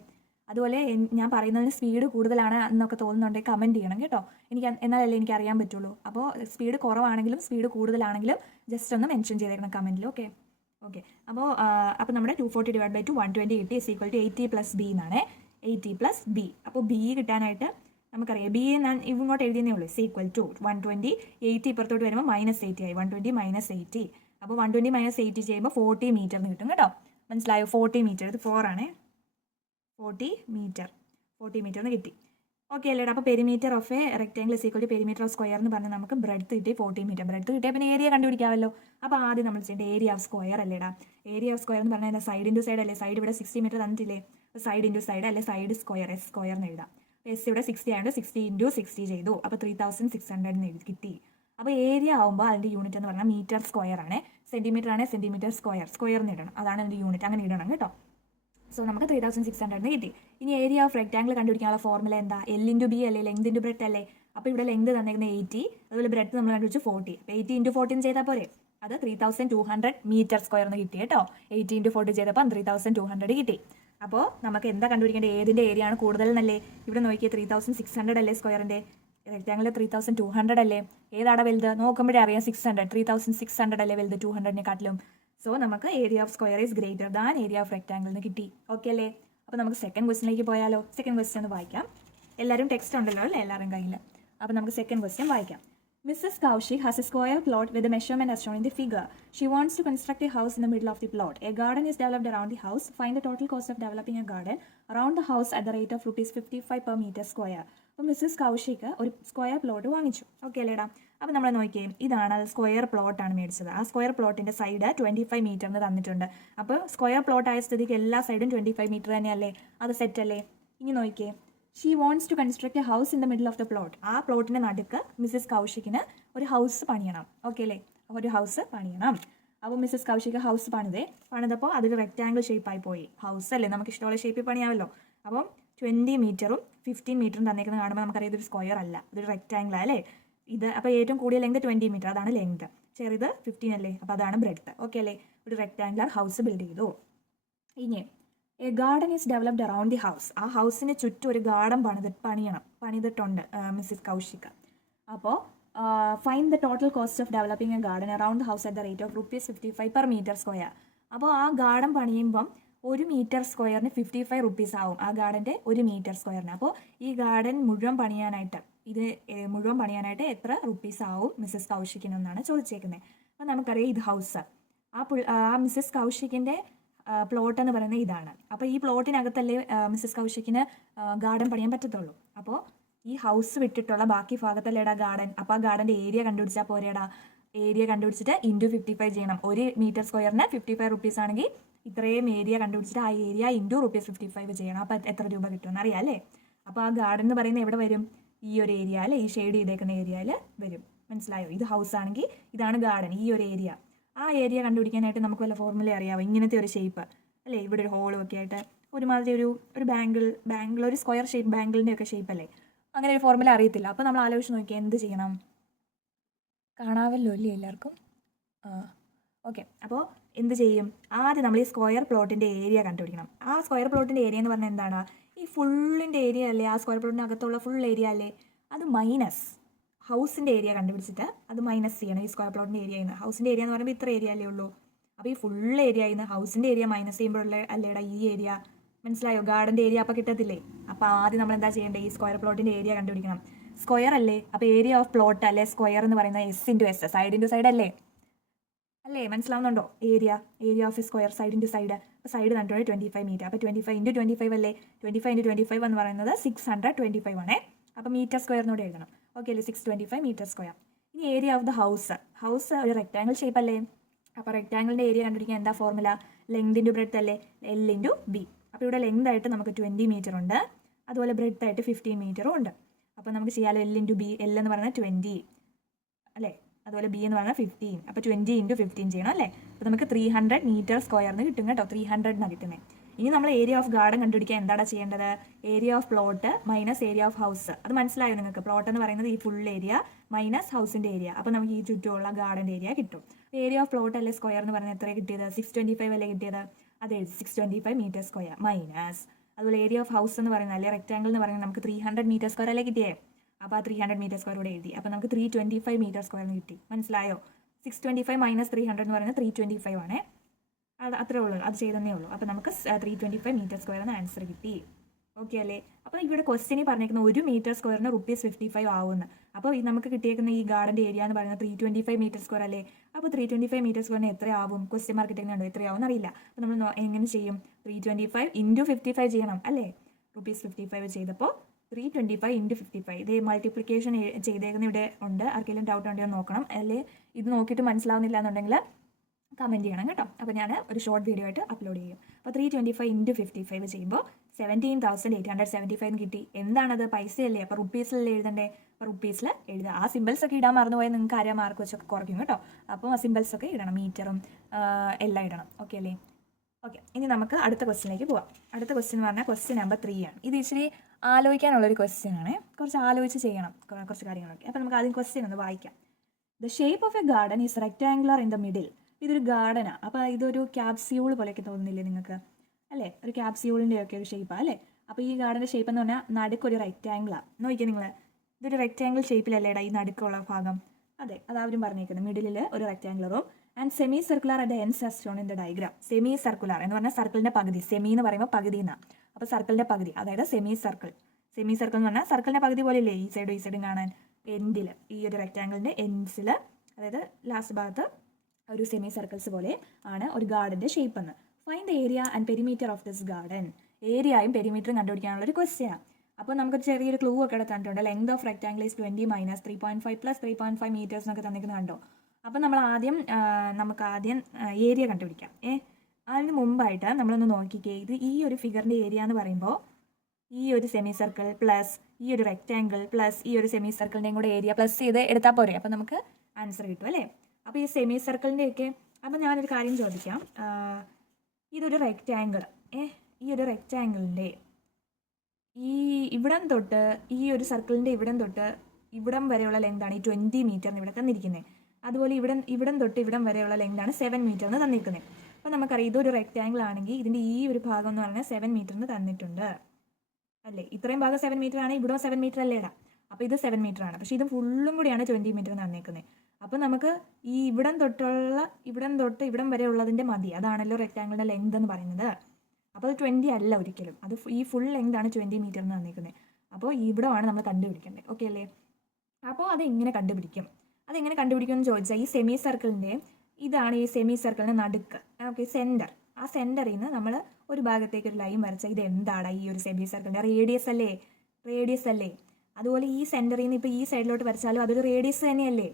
അതുപോലെ ഞാൻ പറയുന്നതിന് സ്പീഡ് കൂടുതലാണ് എന്നൊക്കെ തോന്നുന്നുണ്ടെങ്കിൽ കമൻറ്റ് ചെയ്യണം കേട്ടോ. എന്നാലല്ലേ എനിക്ക് അറിയാൻ പറ്റുള്ളൂ. അപ്പോൾ സ്പീഡ് കുറവാണെങ്കിലും സ്പീഡ് കൂടുതലാണെങ്കിലും ജസ്റ്റ് ഒന്ന് മെൻഷൻ ചെയ്തേക്കണം കമൻറ്റിൽ. ഓക്കെ. അപ്പോൾ നമ്മുടെ 240 ഡിവൈഡ് ബൈ 2 120 കിട്ടി. ഇസ് ഈക്വൽ ടു 80 + B എന്നാണ്. 80 + B. അപ്പോൾ B കിട്ടാനായിട്ട് നമുക്കറിയാം B ഞാൻ ഇങ്ങോട്ട് എഴുതിയേ ഉള്ളൂ. Is equal to 120. 80 ഇപ്പുറത്തോട്ട് വരുമ്പോൾ -80 ആയി. 120 - 80. അപ്പോൾ 120 - 80 ചെയ്യുമ്പോൾ 40 മീറ്റർ എന്ന് കിട്ടും കേട്ടോ. മനസ്സിലായോ? 40 മീറ്റർ. ഇത് 4 ആണ്. 40 മീറ്റർ എന്ന് കിട്ടി. ഓക്കെ അല്ലേടാ. അപ്പോൾ perimeter of a rectangle is equal to perimeter of square എന്ന് പറഞ്ഞാൽ നമുക്ക് ബ്രെഡ്ത്ത് കിട്ടി 40 മീറ്റർ. ബ്രെഡ്ത്ത് കിട്ടിയാൽ പിന്നെ ഏരിയ കണ്ടുപിടിക്കാമല്ലോ. അപ്പോൾ ആദ്യം നമ്മൾ ചെയ്യേണ്ടത് ഏരിയ ഓഫ് സ്ക്വയർ അല്ലേടാ. ഏരിയ ഓഫ് സ്ക്വയർ എന്ന് പറഞ്ഞാൽ സൈഡ് ഇൻറ്റു സൈഡ് അല്ലേ. സൈഡ് ഇവിടെ 60 മീറ്റർ തന്നിട്ടില്ലേ. സൈഡ് ഇൻറ്റു സൈഡ് അല്ലെ സൈഡ് സ്ക്വയർ S സ്ക്വയർ എന്ന് എഴുതാം. S ഇവിടെ 60 ആയതുകൊണ്ട് 60 × 60 ചെയ്തു. അപ്പോൾ 3600 എന്ന് കിട്ടി. അപ്പോൾ ഏരിയ ആകുമ്പോൾ അതിൻ്റെ യൂണിറ്റ് എന്ന് പറഞ്ഞാൽ മീറ്റർ സ്ക്വയർ ആണ്. സെൻറ്റിമീറ്റർ ആണ് സെൻറ്റിമീറ്റർ സ്ക്വയർ എന്ന് ഇടണം. അതാണ് അതിൻ്റെ യൂണിറ്റ്. അങ്ങനെ ഇടണം കേട്ടോ. സോ നമുക്ക് 3600 കിട്ടി. ഇനി ഏരിയ ഓഫ് റെക്ടാങ്കിൾ കണ്ടുപിടിക്കാനുള്ള ഫോർമുല എന്താ? L × B അല്ലേ. ലെങ്ത് ഇൻറ്റു ബ്രെഡ്ത്ത് അല്ലേ. അപ്പോൾ ഇവിടെ ലെങ്ത് തന്നിരിക്കുന്നത് 80. അതുപോലെ ബ്രെഡ്ത്ത് നമ്മൾ കണ്ടുപിടിച്ച് 40. അപ്പോൾ 80 × 40 ചെയ്താൽ പോരെ. അത് 3200 മീറ്റർ സ്ക്വയർ എന്ന് കിട്ടി കേട്ടോ. 80 × 40 ചെയ്തപ്പോൾ 3200 കിട്ടി. അപ്പോൾ നമുക്ക് എന്താ കണ്ടുപിടിക്കേണ്ടത്? ഏതിൻ്റെ ഏരിയ ആണ് കൂടുതൽ എന്നല്ലേ. ഇവിടെ നോക്കിയാൽ 3600 അല്ലേ സ്ക്വയറിൻ്റെ. റെക്റ്റാങ്കിൾ 3200 അല്ലേ, ഏതാടാ വലുത് നോക്കുമ്പോഴേ അറിയാം 600, 3600 അല്ലേ വലുത് 200-നെക്കാട്ടിലും. സോ നമുക്ക് area of square is greater than area of റെക്റ്റാങ്കിളിന് കിട്ടി. ഓക്കെ അല്ലേ? അപ്പോൾ നമുക്ക് സെക്കൻഡ് ക്വസ്റ്റിനിലേക്ക് പോയാലോ. സെക്കൻഡ് ക്വസ്റ്റ്യൻ ഒന്ന് വായിക്കാം. എല്ലാവരും ടെക്സ്റ്റ് ഉണ്ടല്ലോ അല്ലേ എല്ലാവരും കയ്യിൽ. അപ്പോൾ നമുക്ക് സെക്കൻഡ് ക്വസ്റ്റ്യൻ വായിക്കാം. Mrs. Kaushik has a square plot with the measurement as shown in the figure. She wants to construct a house in the middle of the plot. A garden is developed around the house. Find the total cost of developing a garden around the house at the rate of ₹55 per meter square. അപ്പോൾ Mrs കൗശിക്ക് ഒരു square plot വാങ്ങിച്ചു. Okay അല്ലേടാ? അപ്പോൾ നമ്മൾ നോക്കിയേ, ഇതാണ് square പ്ലോട്ടാണ് മേടിച്ചത്. ആ സ്ക്വയർ പ്ലോട്ടിൻ്റെ സൈഡ് 25 മീറ്ററിന് തന്നിട്ടുണ്ട്. അപ്പോൾ സ്ക്വയർ പ്ലോട്ട് ആയ സ്ഥിതിക്ക് എല്ലാ സൈഡും 25 മീറ്റർ തന്നെയല്ലേ, അത് സെറ്റ് അല്ലേ? ഇനി നോക്കിയേ, she wants to construct a house in the middle of the plot. ആ പ്ലോട്ടിൻ്റെ നടുക്ക് മിസ്സസ് കൗശിക്കിന് ഒരു ഹൗസ് പണിയണം. ഓക്കെ അല്ലേ? ഒരു ഹൗസ് പണിയണം. അപ്പോൾ മിസ്സസ് കൗശിക്ക് ഹൗസ് പണിതപ്പോൾ അതൊരു റെക്റ്റാങ്കിൾ ഷേപ്പായി പോയി. ഹൗസ് അല്ലേ, നമുക്ക് ഇഷ്ടമുള്ള ഷേപ്പിൽ പണിയാമല്ലോ. അപ്പം 20 മീറ്ററും 15 മീറ്ററും തന്നേക്കുന്നത് കാണുമ്പോൾ നമുക്കറിയാം ഇതൊരു സ്ക്വയർ അല്ല, ഇതൊരു റെക്റ്റാങ്കിൾ അല്ലേ ഇത്. അപ്പോൾ ഏറ്റവും കൂടിയ ലെങ്ത് 20 മീറ്റർ, അതാണ് ലെങ്ത്. ചെറുത് 15 അല്ലേ, അപ്പോൾ അതാണ് ബ്രെഡ്ത്ത്. ഓക്കെ അല്ലേ? ഒരു റെക്റ്റാങ്കുലർ ഹൗസ് ബിൽഡ് ചെയ്തു. ഇനി a garden is developed around the house. ആ ഹൗസിന് ചുറ്റും ഒരു ഗാർഡൻ പണിതിട്ടുണ്ട് മിസ്സിസ് കൗശിക. അപ്പോൾ find the total cost of developing a garden around the house at the rate of ₹55 per metre square. അപ്പോൾ ആ ഗാർഡൻ പണിയുമ്പം 1 മീറ്റർ സ്ക്വയറിന് 55 റുപ്പീസ് ആവും, ആ ഗാർഡൻ്റെ 1 മീറ്റർ സ്ക്വയറിന്. അപ്പോൾ ഈ ഗാർഡൻ മുഴുവൻ പണിയാനായിട്ട് എത്ര റുപ്പീസ് ആവും മിസ്സസ് കൗശിക്കിനെന്നാണ് ചോദിച്ചേക്കുന്നത്. അപ്പോൾ നമുക്കറിയാം ഇത് ഹൗസ്. ആ മിസ്സസ് കൗശിക്കിൻ്റെ പ്ലോട്ട് എന്ന് പറയുന്നത് ഇതാണ്. അപ്പോൾ ഈ പ്ലോട്ടിനകത്തല്ലേ മിസ്സസ് കൗശിക്കിന് ഗാർഡൻ പണിയാൻ പറ്റത്തുള്ളൂ. അപ്പോൾ ഈ ഹൗസ് വിട്ടിട്ടുള്ള ബാക്കി ഭാഗത്തല്ലേടാ ഗാർഡൻ. അപ്പോൾ ആ ഗാർഡൻ്റെ ഏരിയ കണ്ടുപിടിച്ചാൽ പോരേടാ. ഏരിയ കണ്ടുപിടിച്ചിട്ട് ഇൻറ്റു 55 ചെയ്യണം. 1 മീറ്റർ സ്ക്വയറിന് 55 റുപ്പീസ് ആണെങ്കിൽ ഇത്രയും ഏരിയ കണ്ടുപിടിച്ചിട്ട് ആ ഏരിയ ഇൻറ്റു ₹55 ചെയ്യണം. അപ്പോൾ എത്ര രൂപ കിട്ടുമെന്ന് അറിയാം അല്ലേ? അപ്പോൾ ആ ഗാർഡൻ എന്ന് പറയുന്നത് എവിടെ വരും? ഈ ഒരു ഏരിയ അല്ലേ, ഈ ഷെയ്ഡ് ചെയ്തേക്കുന്ന ഏരിയയിൽ വരും. മനസ്സിലായോ? ഇത് ഹൗസ് ആണെങ്കിൽ ഇതാണ് ഗാർഡൻ, ഈ ഒരു ഏരിയ. ആ ഏരിയ കണ്ടുപിടിക്കാനായിട്ട് നമുക്ക് വല്ല ഫോർമുല അറിയാമോ? ഇങ്ങനത്തെ ഒരു ഷേപ്പ് അല്ലേ, ഇവിടെ ഒരു ഹോളും ഒക്കെ ആയിട്ട് ഒരുമാതിരി ഒരു ബാങ്കിൾ ഒരു സ്ക്വയർ ഷേപ്പ്, ബാങ്കിളിൻ്റെ ഒക്കെ ഷേപ്പ് അല്ലേ, അങ്ങനെ ഒരു ഫോർമുല അറിയത്തില്ല. അപ്പോൾ നമ്മൾ ആലോചിച്ച് നോക്കിയാൽ എന്ത് ചെയ്യണം? കാണാമല്ലോ അല്ലേ എല്ലാവർക്കും? ഓക്കെ, അപ്പോൾ എന്ത് ചെയ്യും? ആദ്യം നമ്മൾ ഈ സ്ക്വയർ പ്ലോട്ടിൻ്റെ ഏരിയ കണ്ടുപിടിക്കണം. ആ സ്ക്വയർ പ്ലോട്ടിൻ്റെ ഏരിയ എന്ന് പറഞ്ഞാൽ എന്താണ്? ഈ ഫുള്ളിൻ്റെ ഏരിയ അല്ലേ, ആ സ്ക്വയർ പ്ലോട്ടിൻ്റെ അകത്തുള്ള ഫുൾ ഏരിയ അല്ലേ, അത് മൈനസ് ഹൗസിൻ്റെ ഏരിയ കണ്ടുപിടിച്ചിട്ട് അത് മൈനസ് ചെയ്യണം. ഈ സ്ക്വയർ പ്ലോട്ടിൻ്റെ ഏരിയ ചെയ്യുന്നത് ഹൗസിൻ്റെ ഏരിയ എന്ന് പറയുമ്പോൾ ഇത്ര ഏരിയ അല്ലേ ഉള്ളൂ. അപ്പോൾ ഈ ഫുൾ ഏരിയ ചെയ്യുന്ന ഹൗസിൻ്റെ ഏരിയ മൈനസ് ചെയ്യുമ്പോഴുള്ള അല്ലേടാ ഈ ഏരിയ. മനസ്സിലായോ? ഗാർഡൻ്റെ ഏരിയ അപ്പോൾ കിട്ടത്തില്ലേ? അപ്പോൾ ആദ്യം നമ്മൾ എന്താ ചെയ്യേണ്ടത്? ഈ സ്ക്വയർ പ്ലോട്ടിൻ്റെ ഏരിയ കണ്ടുപിടിക്കണം. സ്ക്വയർ അല്ലേ, അപ്പോൾ ഏരിയ ഓഫ് പ്ലോട്ട് അല്ലേ സ്ക്വയർ എന്ന് പറയുന്നത് S × S, side into side അല്ലേ. മനസ്സിലാവുന്നുണ്ടോ? Area of square side into side. അപ്പോൾ സൈഡ് കണ്ടുകൊണ്ട് 25 മീറ്റർ. അപ്പോൾ 25 × 25 അല്ലേ, 25 × 25 എന്ന് പറയുന്നത് 625 ആണേ. അപ്പോൾ മീറ്റർ സ്ക്വയറിനോട് എഴുതണം. ഓക്കെ അല്ലേ? 625 മീറ്റർ സ്ക്വയർ. ഇനി ഏരിയ ഓഫ് ദ ഹൗസ് ഒരു റെക്റ്റാങ്കിൾ ഷേപ്പ് അല്ലേ. അപ്പോൾ റെക്റ്റാങ്കിളിൻ്റെ ഏരിയ കണ്ടുപിടിക്കാൻ എന്താ ഫോർമുല? ലെങ്ത് ഇൻറ്റു ബ്രെഡ്ത്ത് അല്ലേ, L × B. അപ്പോൾ ഇവിടെ ലെങ്ത് ആയിട്ട് നമുക്ക് 20 മീറ്റർ ഉണ്ട്, അതുപോലെ ബ്രെഡ്ത്ത് ആയിട്ട് 15 മീറ്ററും ഉണ്ട്. അപ്പോൾ നമുക്ക് ചെയ്യാമല്ലോ L × B. L എന്ന് പറയുന്നത് 20 അല്ലേ, അതുപോലെ B എന്ന് പറഞ്ഞാൽ 15. അപ്പോൾ 20 × 15 ചെയ്യണം അല്ലേ. അപ്പോൾ നമുക്ക് 300 മീറ്റർ സ്ക്വയറിന് കിട്ടും കേട്ടോ. 300 കിട്ടുന്നത്. ഇനി നമ്മൾ ഏരിയ ഓഫ് ഗാർഡൻ കണ്ടുപിടിക്കാൻ എന്താണ് ചെയ്യേണ്ടത്? Area of plot minus area of house. അത് മനസ്സിലായോ നിങ്ങൾക്ക്? പ്ലോട്ട് എന്ന് പറയുന്നത് ഈ ഫുൾ ഏരിയ മൈനസ് ഹൗസിൻ്റെ ഏരിയ. അപ്പോൾ നമുക്ക് ഈ ചുറ്റുമുള്ള ഗാർഡൻ്റെ ഏരിയ കിട്ടും. ഏരിയ ഓഫ് പ്ലോട്ട് അല്ലേ സ്ക്വയർ എന്ന് പറയുന്നത് എത്ര കിട്ടിയത്? 625 അല്ലേ കിട്ടിയത്? അതെ, 625 മീറ്റർ സ്ക്വയർ മൈനസ്. അതുപോലെ ഏരിയ ഓഫ് ഹൗസ് എന്ന് പറയുന്നത് അല്ലെ റെക്റ്റാങ്കിൾ എന്ന് പറയുന്നത് നമുക്ക് 300 മീറ്റർ സ്ക്വയർ അല്ലേ കിട്ടിയേ. അപ്പോൾ ആ 300 മീറ്റർ സ്ക്വയർ കൂടെ എഴുതി. അപ്പോൾ നമുക്ക് 325 മീറ്റർ സ്ക്വയറിന് കിട്ടി. മനസ്സിലായോ? 625 മൈനസ് 300 എന്ന് പറയുന്നത് 325 ആണേ. അത് അത്രേ ഉള്ളൂ, അത് ചെയ്തേ ഉള്ളൂ. അപ്പോൾ നമുക്ക് 325 മീറ്റർ സ്ക്വയർ എന്ന ആൻസർ കിട്ടി. ഓക്കെ അല്ലേ? അപ്പോൾ ഇവിടെ ക്വസ്റ്റ്യനിൽ പറഞ്ഞേക്കുന്ന 1 മീറ്റർ സ്ക്വയറിന് ₹55 ആവുമെന്ന്. അപ്പോൾ നമുക്ക് കിട്ടിയേക്കുന്ന ഈ ഗാർഡൻ്റെ ഏരിയ എന്ന് പറയുന്നത് 325 മീറ്റർ സ്ക്വയർ അല്ലേ. അപ്പോൾ 325 മീറ്റർ സ്ക്വയറിന് എത്രയാവും? ക്വസ്റ്റ്യൻ മാർക്ക് ഇട്ടേക്കുന്നുണ്ടോ? എത്രയാവും എന്നറിയില്ല. അപ്പോൾ നമ്മൾ എങ്ങനെ ചെയ്യും? 325 × 55 ചെയ്യണം അല്ലേ. ₹55 ചെയ്തപ്പോൾ 325 × 55. ഇതേ മൾട്ടിപ്ലിക്കേഷൻ ചെയ്തേക്കുന്ന ഇവിടെ ഉണ്ട്. ആർക്കെങ്കിലും ഡൗട്ട് ഉണ്ടെങ്കിൽ നോക്കണം. അല്ലേ ഇത് നോക്കിയിട്ട് മനസ്സിലാവുന്നില്ല എന്നുണ്ടെങ്കിൽ കമൻറ്റ് ചെയ്യണം കേട്ടോ. അപ്പോൾ ഞാൻ ഒരു ഷോർട്ട് വീഡിയോ ആയിട്ട് അപ്ലോഡ് ചെയ്യും. അപ്പോൾ 325 × 55 ചെയ്യുമ്പോൾ 17,875 കിട്ടി. എന്താണത്? പൈസയല്ലേ, അപ്പോൾ റുപ്പീസിലല്ലേ എഴുതണ്ടേ. അപ്പോൾ റുപ്പീസിൽ എഴുതുക. ആ സിമ്പിൾസ് ഒക്കെ ഇടാൻ മറന്നുപോയാൽ നിങ്ങൾക്ക് ആരെയും മാർക്ക് വെച്ചൊക്കെ കുറയ്ക്കും കേട്ടോ. അപ്പോൾ ആ സിമ്പിൾസ് ഒക്കെ ഇടണം, മീറ്ററും എല്ലാം ഇടണം. ഓക്കെ അല്ലേ? ഓക്കെ, ഇനി നമുക്ക് അടുത്ത ക്വസ്റ്റ്യനിലേക്ക് പോവാം. അടുത്ത ക്വസ്റ്റ്യൻ എന്ന് പറഞ്ഞാൽ ക്വസ്റ്റ്യൻ നമ്പർ 3 ആണ്. ഇത് ഇച്ചിരി ആലോചിക്കാനുള്ളൊരു ക്വസ്റ്റ്യൻ ആണ്. കുറച്ച് ആലോചിച്ച് ചെയ്യണം കുറച്ച് കാര്യങ്ങളൊക്കെ. അപ്പോൾ നമുക്ക് ആദ്യം ക്വസ്റ്റ്യൻ ഒന്ന് വായിക്കാം. The shape of A garden is rectangular in the middle. ഇതൊരു ഗാർഡനാണ്. അപ്പോൾ ഇതൊരു ക്യാപ്സ്യൂൾ പോലെയൊക്കെ തോന്നുന്നില്ലേ നിങ്ങൾക്ക് അല്ലേ? ഒരു ക്യാപ്സ്യൂളിൻ്റെ ഒക്കെ ഒരു ഷേപ്പാണ് അല്ലേ. അപ്പോൾ ഈ ഗാർഡൻ്റെ ഷേപ്പ് എന്ന് പറഞ്ഞാൽ നടുക്കൊരു റെക്റ്റാങ്കിളാണ്. നോക്കിയാൽ നിങ്ങൾ ഇതൊരു റെക്റ്റാങ്കിൾ ഷേപ്പിലല്ലേടാ ഈ നടുക്കുള്ള ഭാഗം? അതെ, അത് അവരും പറഞ്ഞേക്കുന്നത്. മിഡിലിൽ ഒരു റെക്റ്റാങ്കുലറും and semi circular at ends as shown in the diagram. Semi circular എന്ന് പറഞ്ഞാൽ സർക്കിളിന്റെ പകുതി. സെമി എന്ന് പറയുമ്പോൾ പകുതി എന്നാണ്. അപ്പോൾ സർക്കിളിന്റെ പകുതി, അതായത് സെമി സർക്കിൾ. സെമി സർക്കിൾ എന്ന് പറഞ്ഞാൽ സർക്കിളിന്റെ പകുതി പോലെയല്ലേ ഈ സൈഡും കാണാൻ. എൻഡിൽ, ഈ ഒരു റെക്റ്റാങ്കിളിന്റെ എൻഡ്സിൽ, അതായത് ലാസ്റ്റ് ഭാഗത്ത് ഒരു സെമി സർക്കിൾസ് പോലെ ആണ് ഒരു ഗാർഡന്റെ ഷേപ്പ് എന്ന്. Find the area and perimeter of this garden. ഏരിയയും പെരിമീറ്ററും കണ്ടുപിടിക്കാനുള്ള ഒരു ക്വസ്റ്റ്യൻ. അപ്പോൾ നമുക്ക് ചെറിയൊരു ക്ലൂ ഒക്കെ തന്നിട്ടുണ്ട്. Length of rectangle is 20 minus 3.5 plus 3.5 metres എന്നൊക്കെ തന്നിരിക്കുന്നത് കണ്ടോ. അപ്പോൾ നമുക്ക് ആദ്യം ഏരിയ കണ്ടുപിടിക്കാം. അതിന് മുമ്പായിട്ട് നമ്മളൊന്ന് നോക്കിക്കേ. ഇത് ഈ ഒരു ഫിഗറിൻ്റെ ഏരിയ എന്ന് പറയുമ്പോൾ ഈ ഒരു സെമി സർക്കിൾ പ്ലസ് ഈ ഒരു റെക്റ്റാങ്കിൾ പ്ലസ് ഈ ഒരു സെമി സർക്കിളിൻ്റെയും കൂടെ ഏരിയ പ്ലസ് ചെയ്ത് എടുത്താൽ പോരെ. അപ്പോൾ നമുക്ക് ആൻസർ കിട്ടും അല്ലേ. അപ്പോൾ ഈ സെമി സർക്കിളിൻ്റെയൊക്കെ, അപ്പോൾ ഞാനൊരു കാര്യം ചോദിക്കാം. ഇതൊരു റെക്റ്റാങ്കിൾ. ഈ ഒരു റെക്റ്റാങ്കിളിൻ്റെ ഇവിടം തൊട്ട് ഈ ഒരു സർക്കിളിൻ്റെ ഇവിടം തൊട്ട് ഇവിടം വരെയുള്ള ലെങ്താണ് ഈ 20 മീറ്റർ എന്ന് ഇവിടെ തന്നിരിക്കുന്നത്. അതുപോലെ ഇവിടം തൊട്ട് ഇവിടം വരെയുള്ള ലെങ്താണ് 7 മീറ്റർ എന്ന് തന്നിരിക്കുന്നത്. അപ്പോൾ നമുക്കറിയാം ഇതൊരു റെക്റ്റാങ്കിൾ ആണെങ്കിൽ ഇതിൻ്റെ ഈ ഒരു ഭാഗം എന്ന് പറഞ്ഞാൽ 7 മീറ്റർ എന്ന് തന്നിട്ടുണ്ട് അല്ലേ. ഇത്രയും ഭാഗം 7 മീറ്റർ ആണ്, ഇവിടെ 7 മീറ്റർ അല്ലേടാ. അപ്പോൾ ഇത് 7 മീറ്റർ ആണ്, പക്ഷേ ഇത് ഫുള്ളും കൂടിയാണ് 20 മീറ്റർ എന്ന് തന്നേക്കുന്നത്. അപ്പോൾ നമുക്ക് ഈ ഇവിടം തൊട്ട് ഇവിടം വരെ ഉള്ളതിൻ്റെ മതി. അതാണല്ലോ റെക്റ്റാങ്കിളിൻ്റെ ലെങ്ത് എന്ന് പറയുന്നത്. അപ്പോൾ അത് 20 അല്ല ഒരിക്കലും. അത് ഈ ഫുൾ ലെങ്താണ് 20 മീറ്റർ എന്ന് തന്നിരിക്കുന്നത്. അപ്പോൾ ഇവിടമാണ് നമ്മൾ കണ്ടുപിടിക്കേണ്ടത്. ഓക്കെ അല്ലേ. അപ്പോൾ അതെങ്ങനെ കണ്ടുപിടിക്കും എന്ന് ചോദിച്ചാൽ, ഈ സെമി സർക്കിളിൻ്റെ ഇതാണ് ഈ സെമി സർക്കിളിൻ്റെ നടുക്ക്. Okay, centre. ആ സെൻറ്ററിൽ നിന്ന് നമ്മൾ ഒരു ഭാഗത്തേക്ക് ഒരു ലൈൻ വരച്ചാൽ ഇത് എന്താണ് ഈ ഒരു സെമി സർക്കിളിൻ്റെ റേഡിയസ് അല്ലേ. അതുപോലെ ഈ സെൻറ്ററിൽ നിന്ന് ഇപ്പോൾ ഈ സൈഡിലോട്ട് വരച്ചാലും അതൊരു റേഡിയസ് തന്നെയല്ലേ.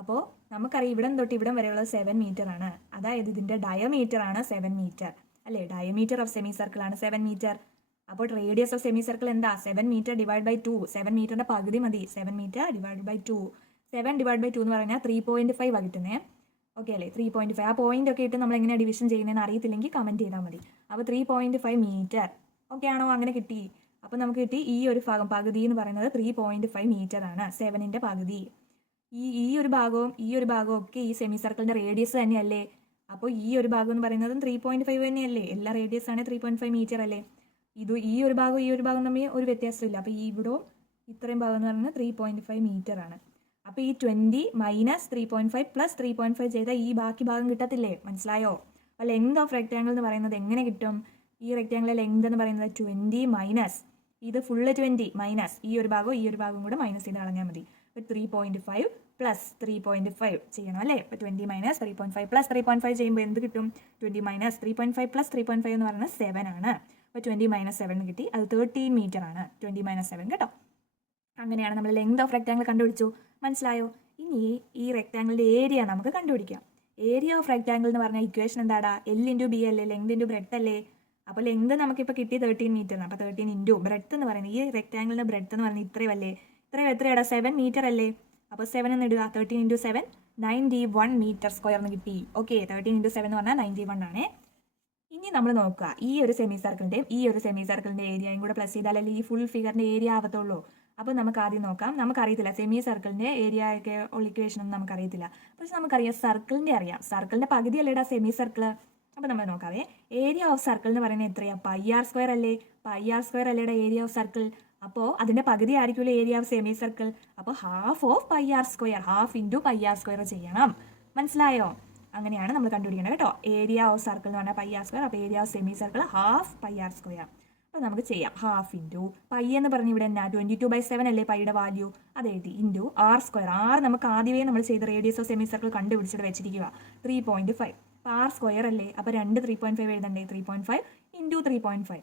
അപ്പോൾ നമുക്കറിയാം ഇവിടം തൊട്ട് ഇവിടം വരെയുള്ളത് 7 മീറ്റർ ആണ്. അതായത് ഇതിൻ്റെ ഡയമീറ്റർ ആണ് 7 മീറ്റർ അല്ലേ. ഡയമീറ്റർ ഓഫ് സെമി സർക്കിൾ ആണ് 7 മീറ്റർ. അപ്പോൾ റേഡിയസ് ഓഫ് സെമി സർക്കിൾ എന്താ? 7 മീറ്റർ ഡിവൈഡ് ബൈ 2. 7 മീറ്ററിന്റെ പകുതി മതി. 7 metre divide by 2. 7 divide by 2 എന്ന് പറഞ്ഞാൽ 3.5 ആ കിട്ടുന്നേ. ഓക്കെ അല്ലേ, 3.5. ആ പോയിന്റ് ഒക്കെ ഇട്ട് നമ്മൾ എങ്ങനെയാണ് ഡിവിഷൻ ചെയ്യുന്നതെന്ന് അറിയത്തില്ലെങ്കിൽ കമന്റ് ചെയ്താൽ മതി. അപ്പോൾ 3.5 മീറ്റർ. ഓക്കെ ആണോ? അങ്ങനെ കിട്ടി. അപ്പോൾ നമുക്ക് കിട്ടി ഈ ഒരു ഭാഗം പകുതി എന്ന് പറയുന്നത് 3.5 മീറ്റർ ആണ്. 7ന്റെ പകുതി. ഈ ഒരു ഭാഗവും ഒക്കെ ഈ സെമി സർക്കിളിന്റെ റേഡിയസ് തന്നെയല്ലേ. അപ്പോൾ ഈ ഒരു ഭാഗം എന്ന് പറയുന്നതും 3.5 തന്നെയല്ലേ. എല്ലാ റേഡിയസ് ആണ് 3.5 മീറ്റർ അല്ലേ. ഈ ഒരു ഭാഗം തമ്മിൽ ഒരു വ്യത്യാസമില്ല. അപ്പോൾ ഇവിടവും ഇത്രയും ഭാഗം എന്ന് പറയുന്നത് 3.5 മീറ്റർ ആണ്. അപ്പോൾ ഈ 20 മൈനസ് 3.5 പ്ലസ് 3.5 ചെയ്താൽ ഈ ബാക്കി ഭാഗം കിട്ടത്തില്ലേ. മനസ്സിലായോ? അപ്പോൾ ലെങ്ത് ഓഫ് റെക്റ്റാങ്കിൾ എന്ന് പറയുന്നത് എങ്ങനെ കിട്ടും? ഈ റെക്റ്റാങ്കിളിലെ ലെങ്ത് എന്ന് പറയുന്നത് 20 മൈനസ് ഇത് ഫുള്ള് 20 മൈനസ് ഈ ഒരു ഭാഗവും കൂടെ മൈനസ് ചെയ്ത് കളഞ്ഞാൽ മതി. അപ്പോൾ 3.5 പ്ലസ് 3.5 ചെയ്യണം അല്ലേ. അപ്പോൾ 20 മൈനസ് 3.5 പ്ലസ് 3.5 ചെയ്യുമ്പോൾ എന്ത് കിട്ടും? 20 മൈനസ് 3.5 പ്ലസ് 3.5 എന്ന് പറയുന്നത് 7 ആണ്. അപ്പോൾ 20 മൈനസ് 7 കിട്ടി. അത് 13 മീറ്റർ ആണ്. 20 മൈനസ് 7 കേട്ടോ. അങ്ങനെയാണ് നമ്മൾ ലെങ്ത് ഓഫ് റെക്റ്റാങ്കിൾ കണ്ടുപിടിച്ചു. മനസ്സിലായോ? ഇനി ഈ റെക്റ്റാങ്കിളിൻ്റെ ഏരിയ നമുക്ക് കണ്ടുപിടിക്കാം. ഏരിയ ഓഫ് റെക്റ്റാങ്കിൾ എന്ന് പറഞ്ഞാൽ ഇക്വേഷൻ എന്താടാ? L/B അല്ലേ, ലെങ്ത് ഇൻറ്റു ബ്രെഡ്ത്ത് അല്ലേ. അപ്പോൾ ലെങ്ത് നമുക്കിപ്പോൾ കിട്ടി 13 മീറ്റർ. അപ്പോൾ 13 ഇൻറ്റു ബ്രെഡ്ത്ത് എന്ന് പറയുന്നത് ഈ റെക്റ്റാങ്കിളിൻ്റെ ബ്രെഡ്ത്ത് എന്ന് പറയുന്നത് ഇത്രയും എത്രയാടാ? 7 മീറ്റർ അല്ലേ. അപ്പോൾ 7 എന്ന് ഇടുക. 13 ഇൻറ്റു 7 91 മീറ്റർ സ്ക്വയർ എന്ന് കിട്ടി. ഓക്കെ, 13 ഇൻറ്റു 7 എന്ന് പറഞ്ഞാൽ 91 ആണ്. ഇനി നമ്മൾ നോക്കുക, ഈ ഒരു സെമി സർക്കിളിൻ്റെ ഏരിയയും കൂടെ പ്ലസ് ചെയ്താലല്ലേ ഈ ഫുൾ ഫിഗറിൻ്റെ ഏരിയ ആവത്തുള്ളൂ. അപ്പോൾ നമുക്ക് ആദ്യം നോക്കാം. നമുക്കറിയത്തില്ല സെമി സർക്കിളിൻ്റെ ഏരിയ ഒക്കെ ഉള്ള ഇക്വേഷൻ ഒന്നും നമുക്കറിയത്തില്ല. പക്ഷെ നമുക്കറിയാം സർക്കിളിൻ്റെ അറിയാം. സർക്കിളിൻ്റെ പകുതി അല്ലേടാ സെമി സർക്കിൾ. അപ്പോൾ നമ്മൾ നോക്കാവേ. ഏരിയ ഓഫ് സർക്കിൾ എന്ന് പറയുന്നത് എത്രയാണ്? πr² അല്ലേ. πr² അല്ലേടാ ഏരിയ ഓഫ് സർക്കിൾ. അപ്പോൾ അതിൻ്റെ പകുതി ആയിരിക്കുമല്ലോ ഏരിയ ഓഫ് സെമി സർക്കിൾ. അപ്പോൾ half of πr², half into πr² ചെയ്യണം. മനസ്സിലായോ? അങ്ങനെയാണ് നമ്മൾ കണ്ടുപിടിക്കേണ്ടത് കേട്ടോ. ഏരിയ ഓഫ് സർക്കിൾ എന്ന് പറഞ്ഞാൽ πr². അപ്പോൾ area of semi circle half πr². അപ്പോൾ നമുക്ക് ചെയ്യാം. ഹാഫ് ഇൻറ്റു പൈ എന്ന് പറഞ്ഞ് ഇവിടെ എന്നാ 22/7 അല്ലേ പൈയുടെ വാല്യൂ. അത് എഴുതി. Into r². r നമുക്ക് ആദ്യമേ നമ്മൾ ചെയ്ത റേഡിയസ് ഓഫ് സെമി സർക്കിൾ കണ്ടുപിടിച്ചിട്ട് വെച്ചിരിക്കുക 3.5. അപ്പോൾ r² അല്ലേ. അപ്പോൾ 2 3.5 എഴുതണ്ടേ. 3.5 ഇൻറ്റു 3.5.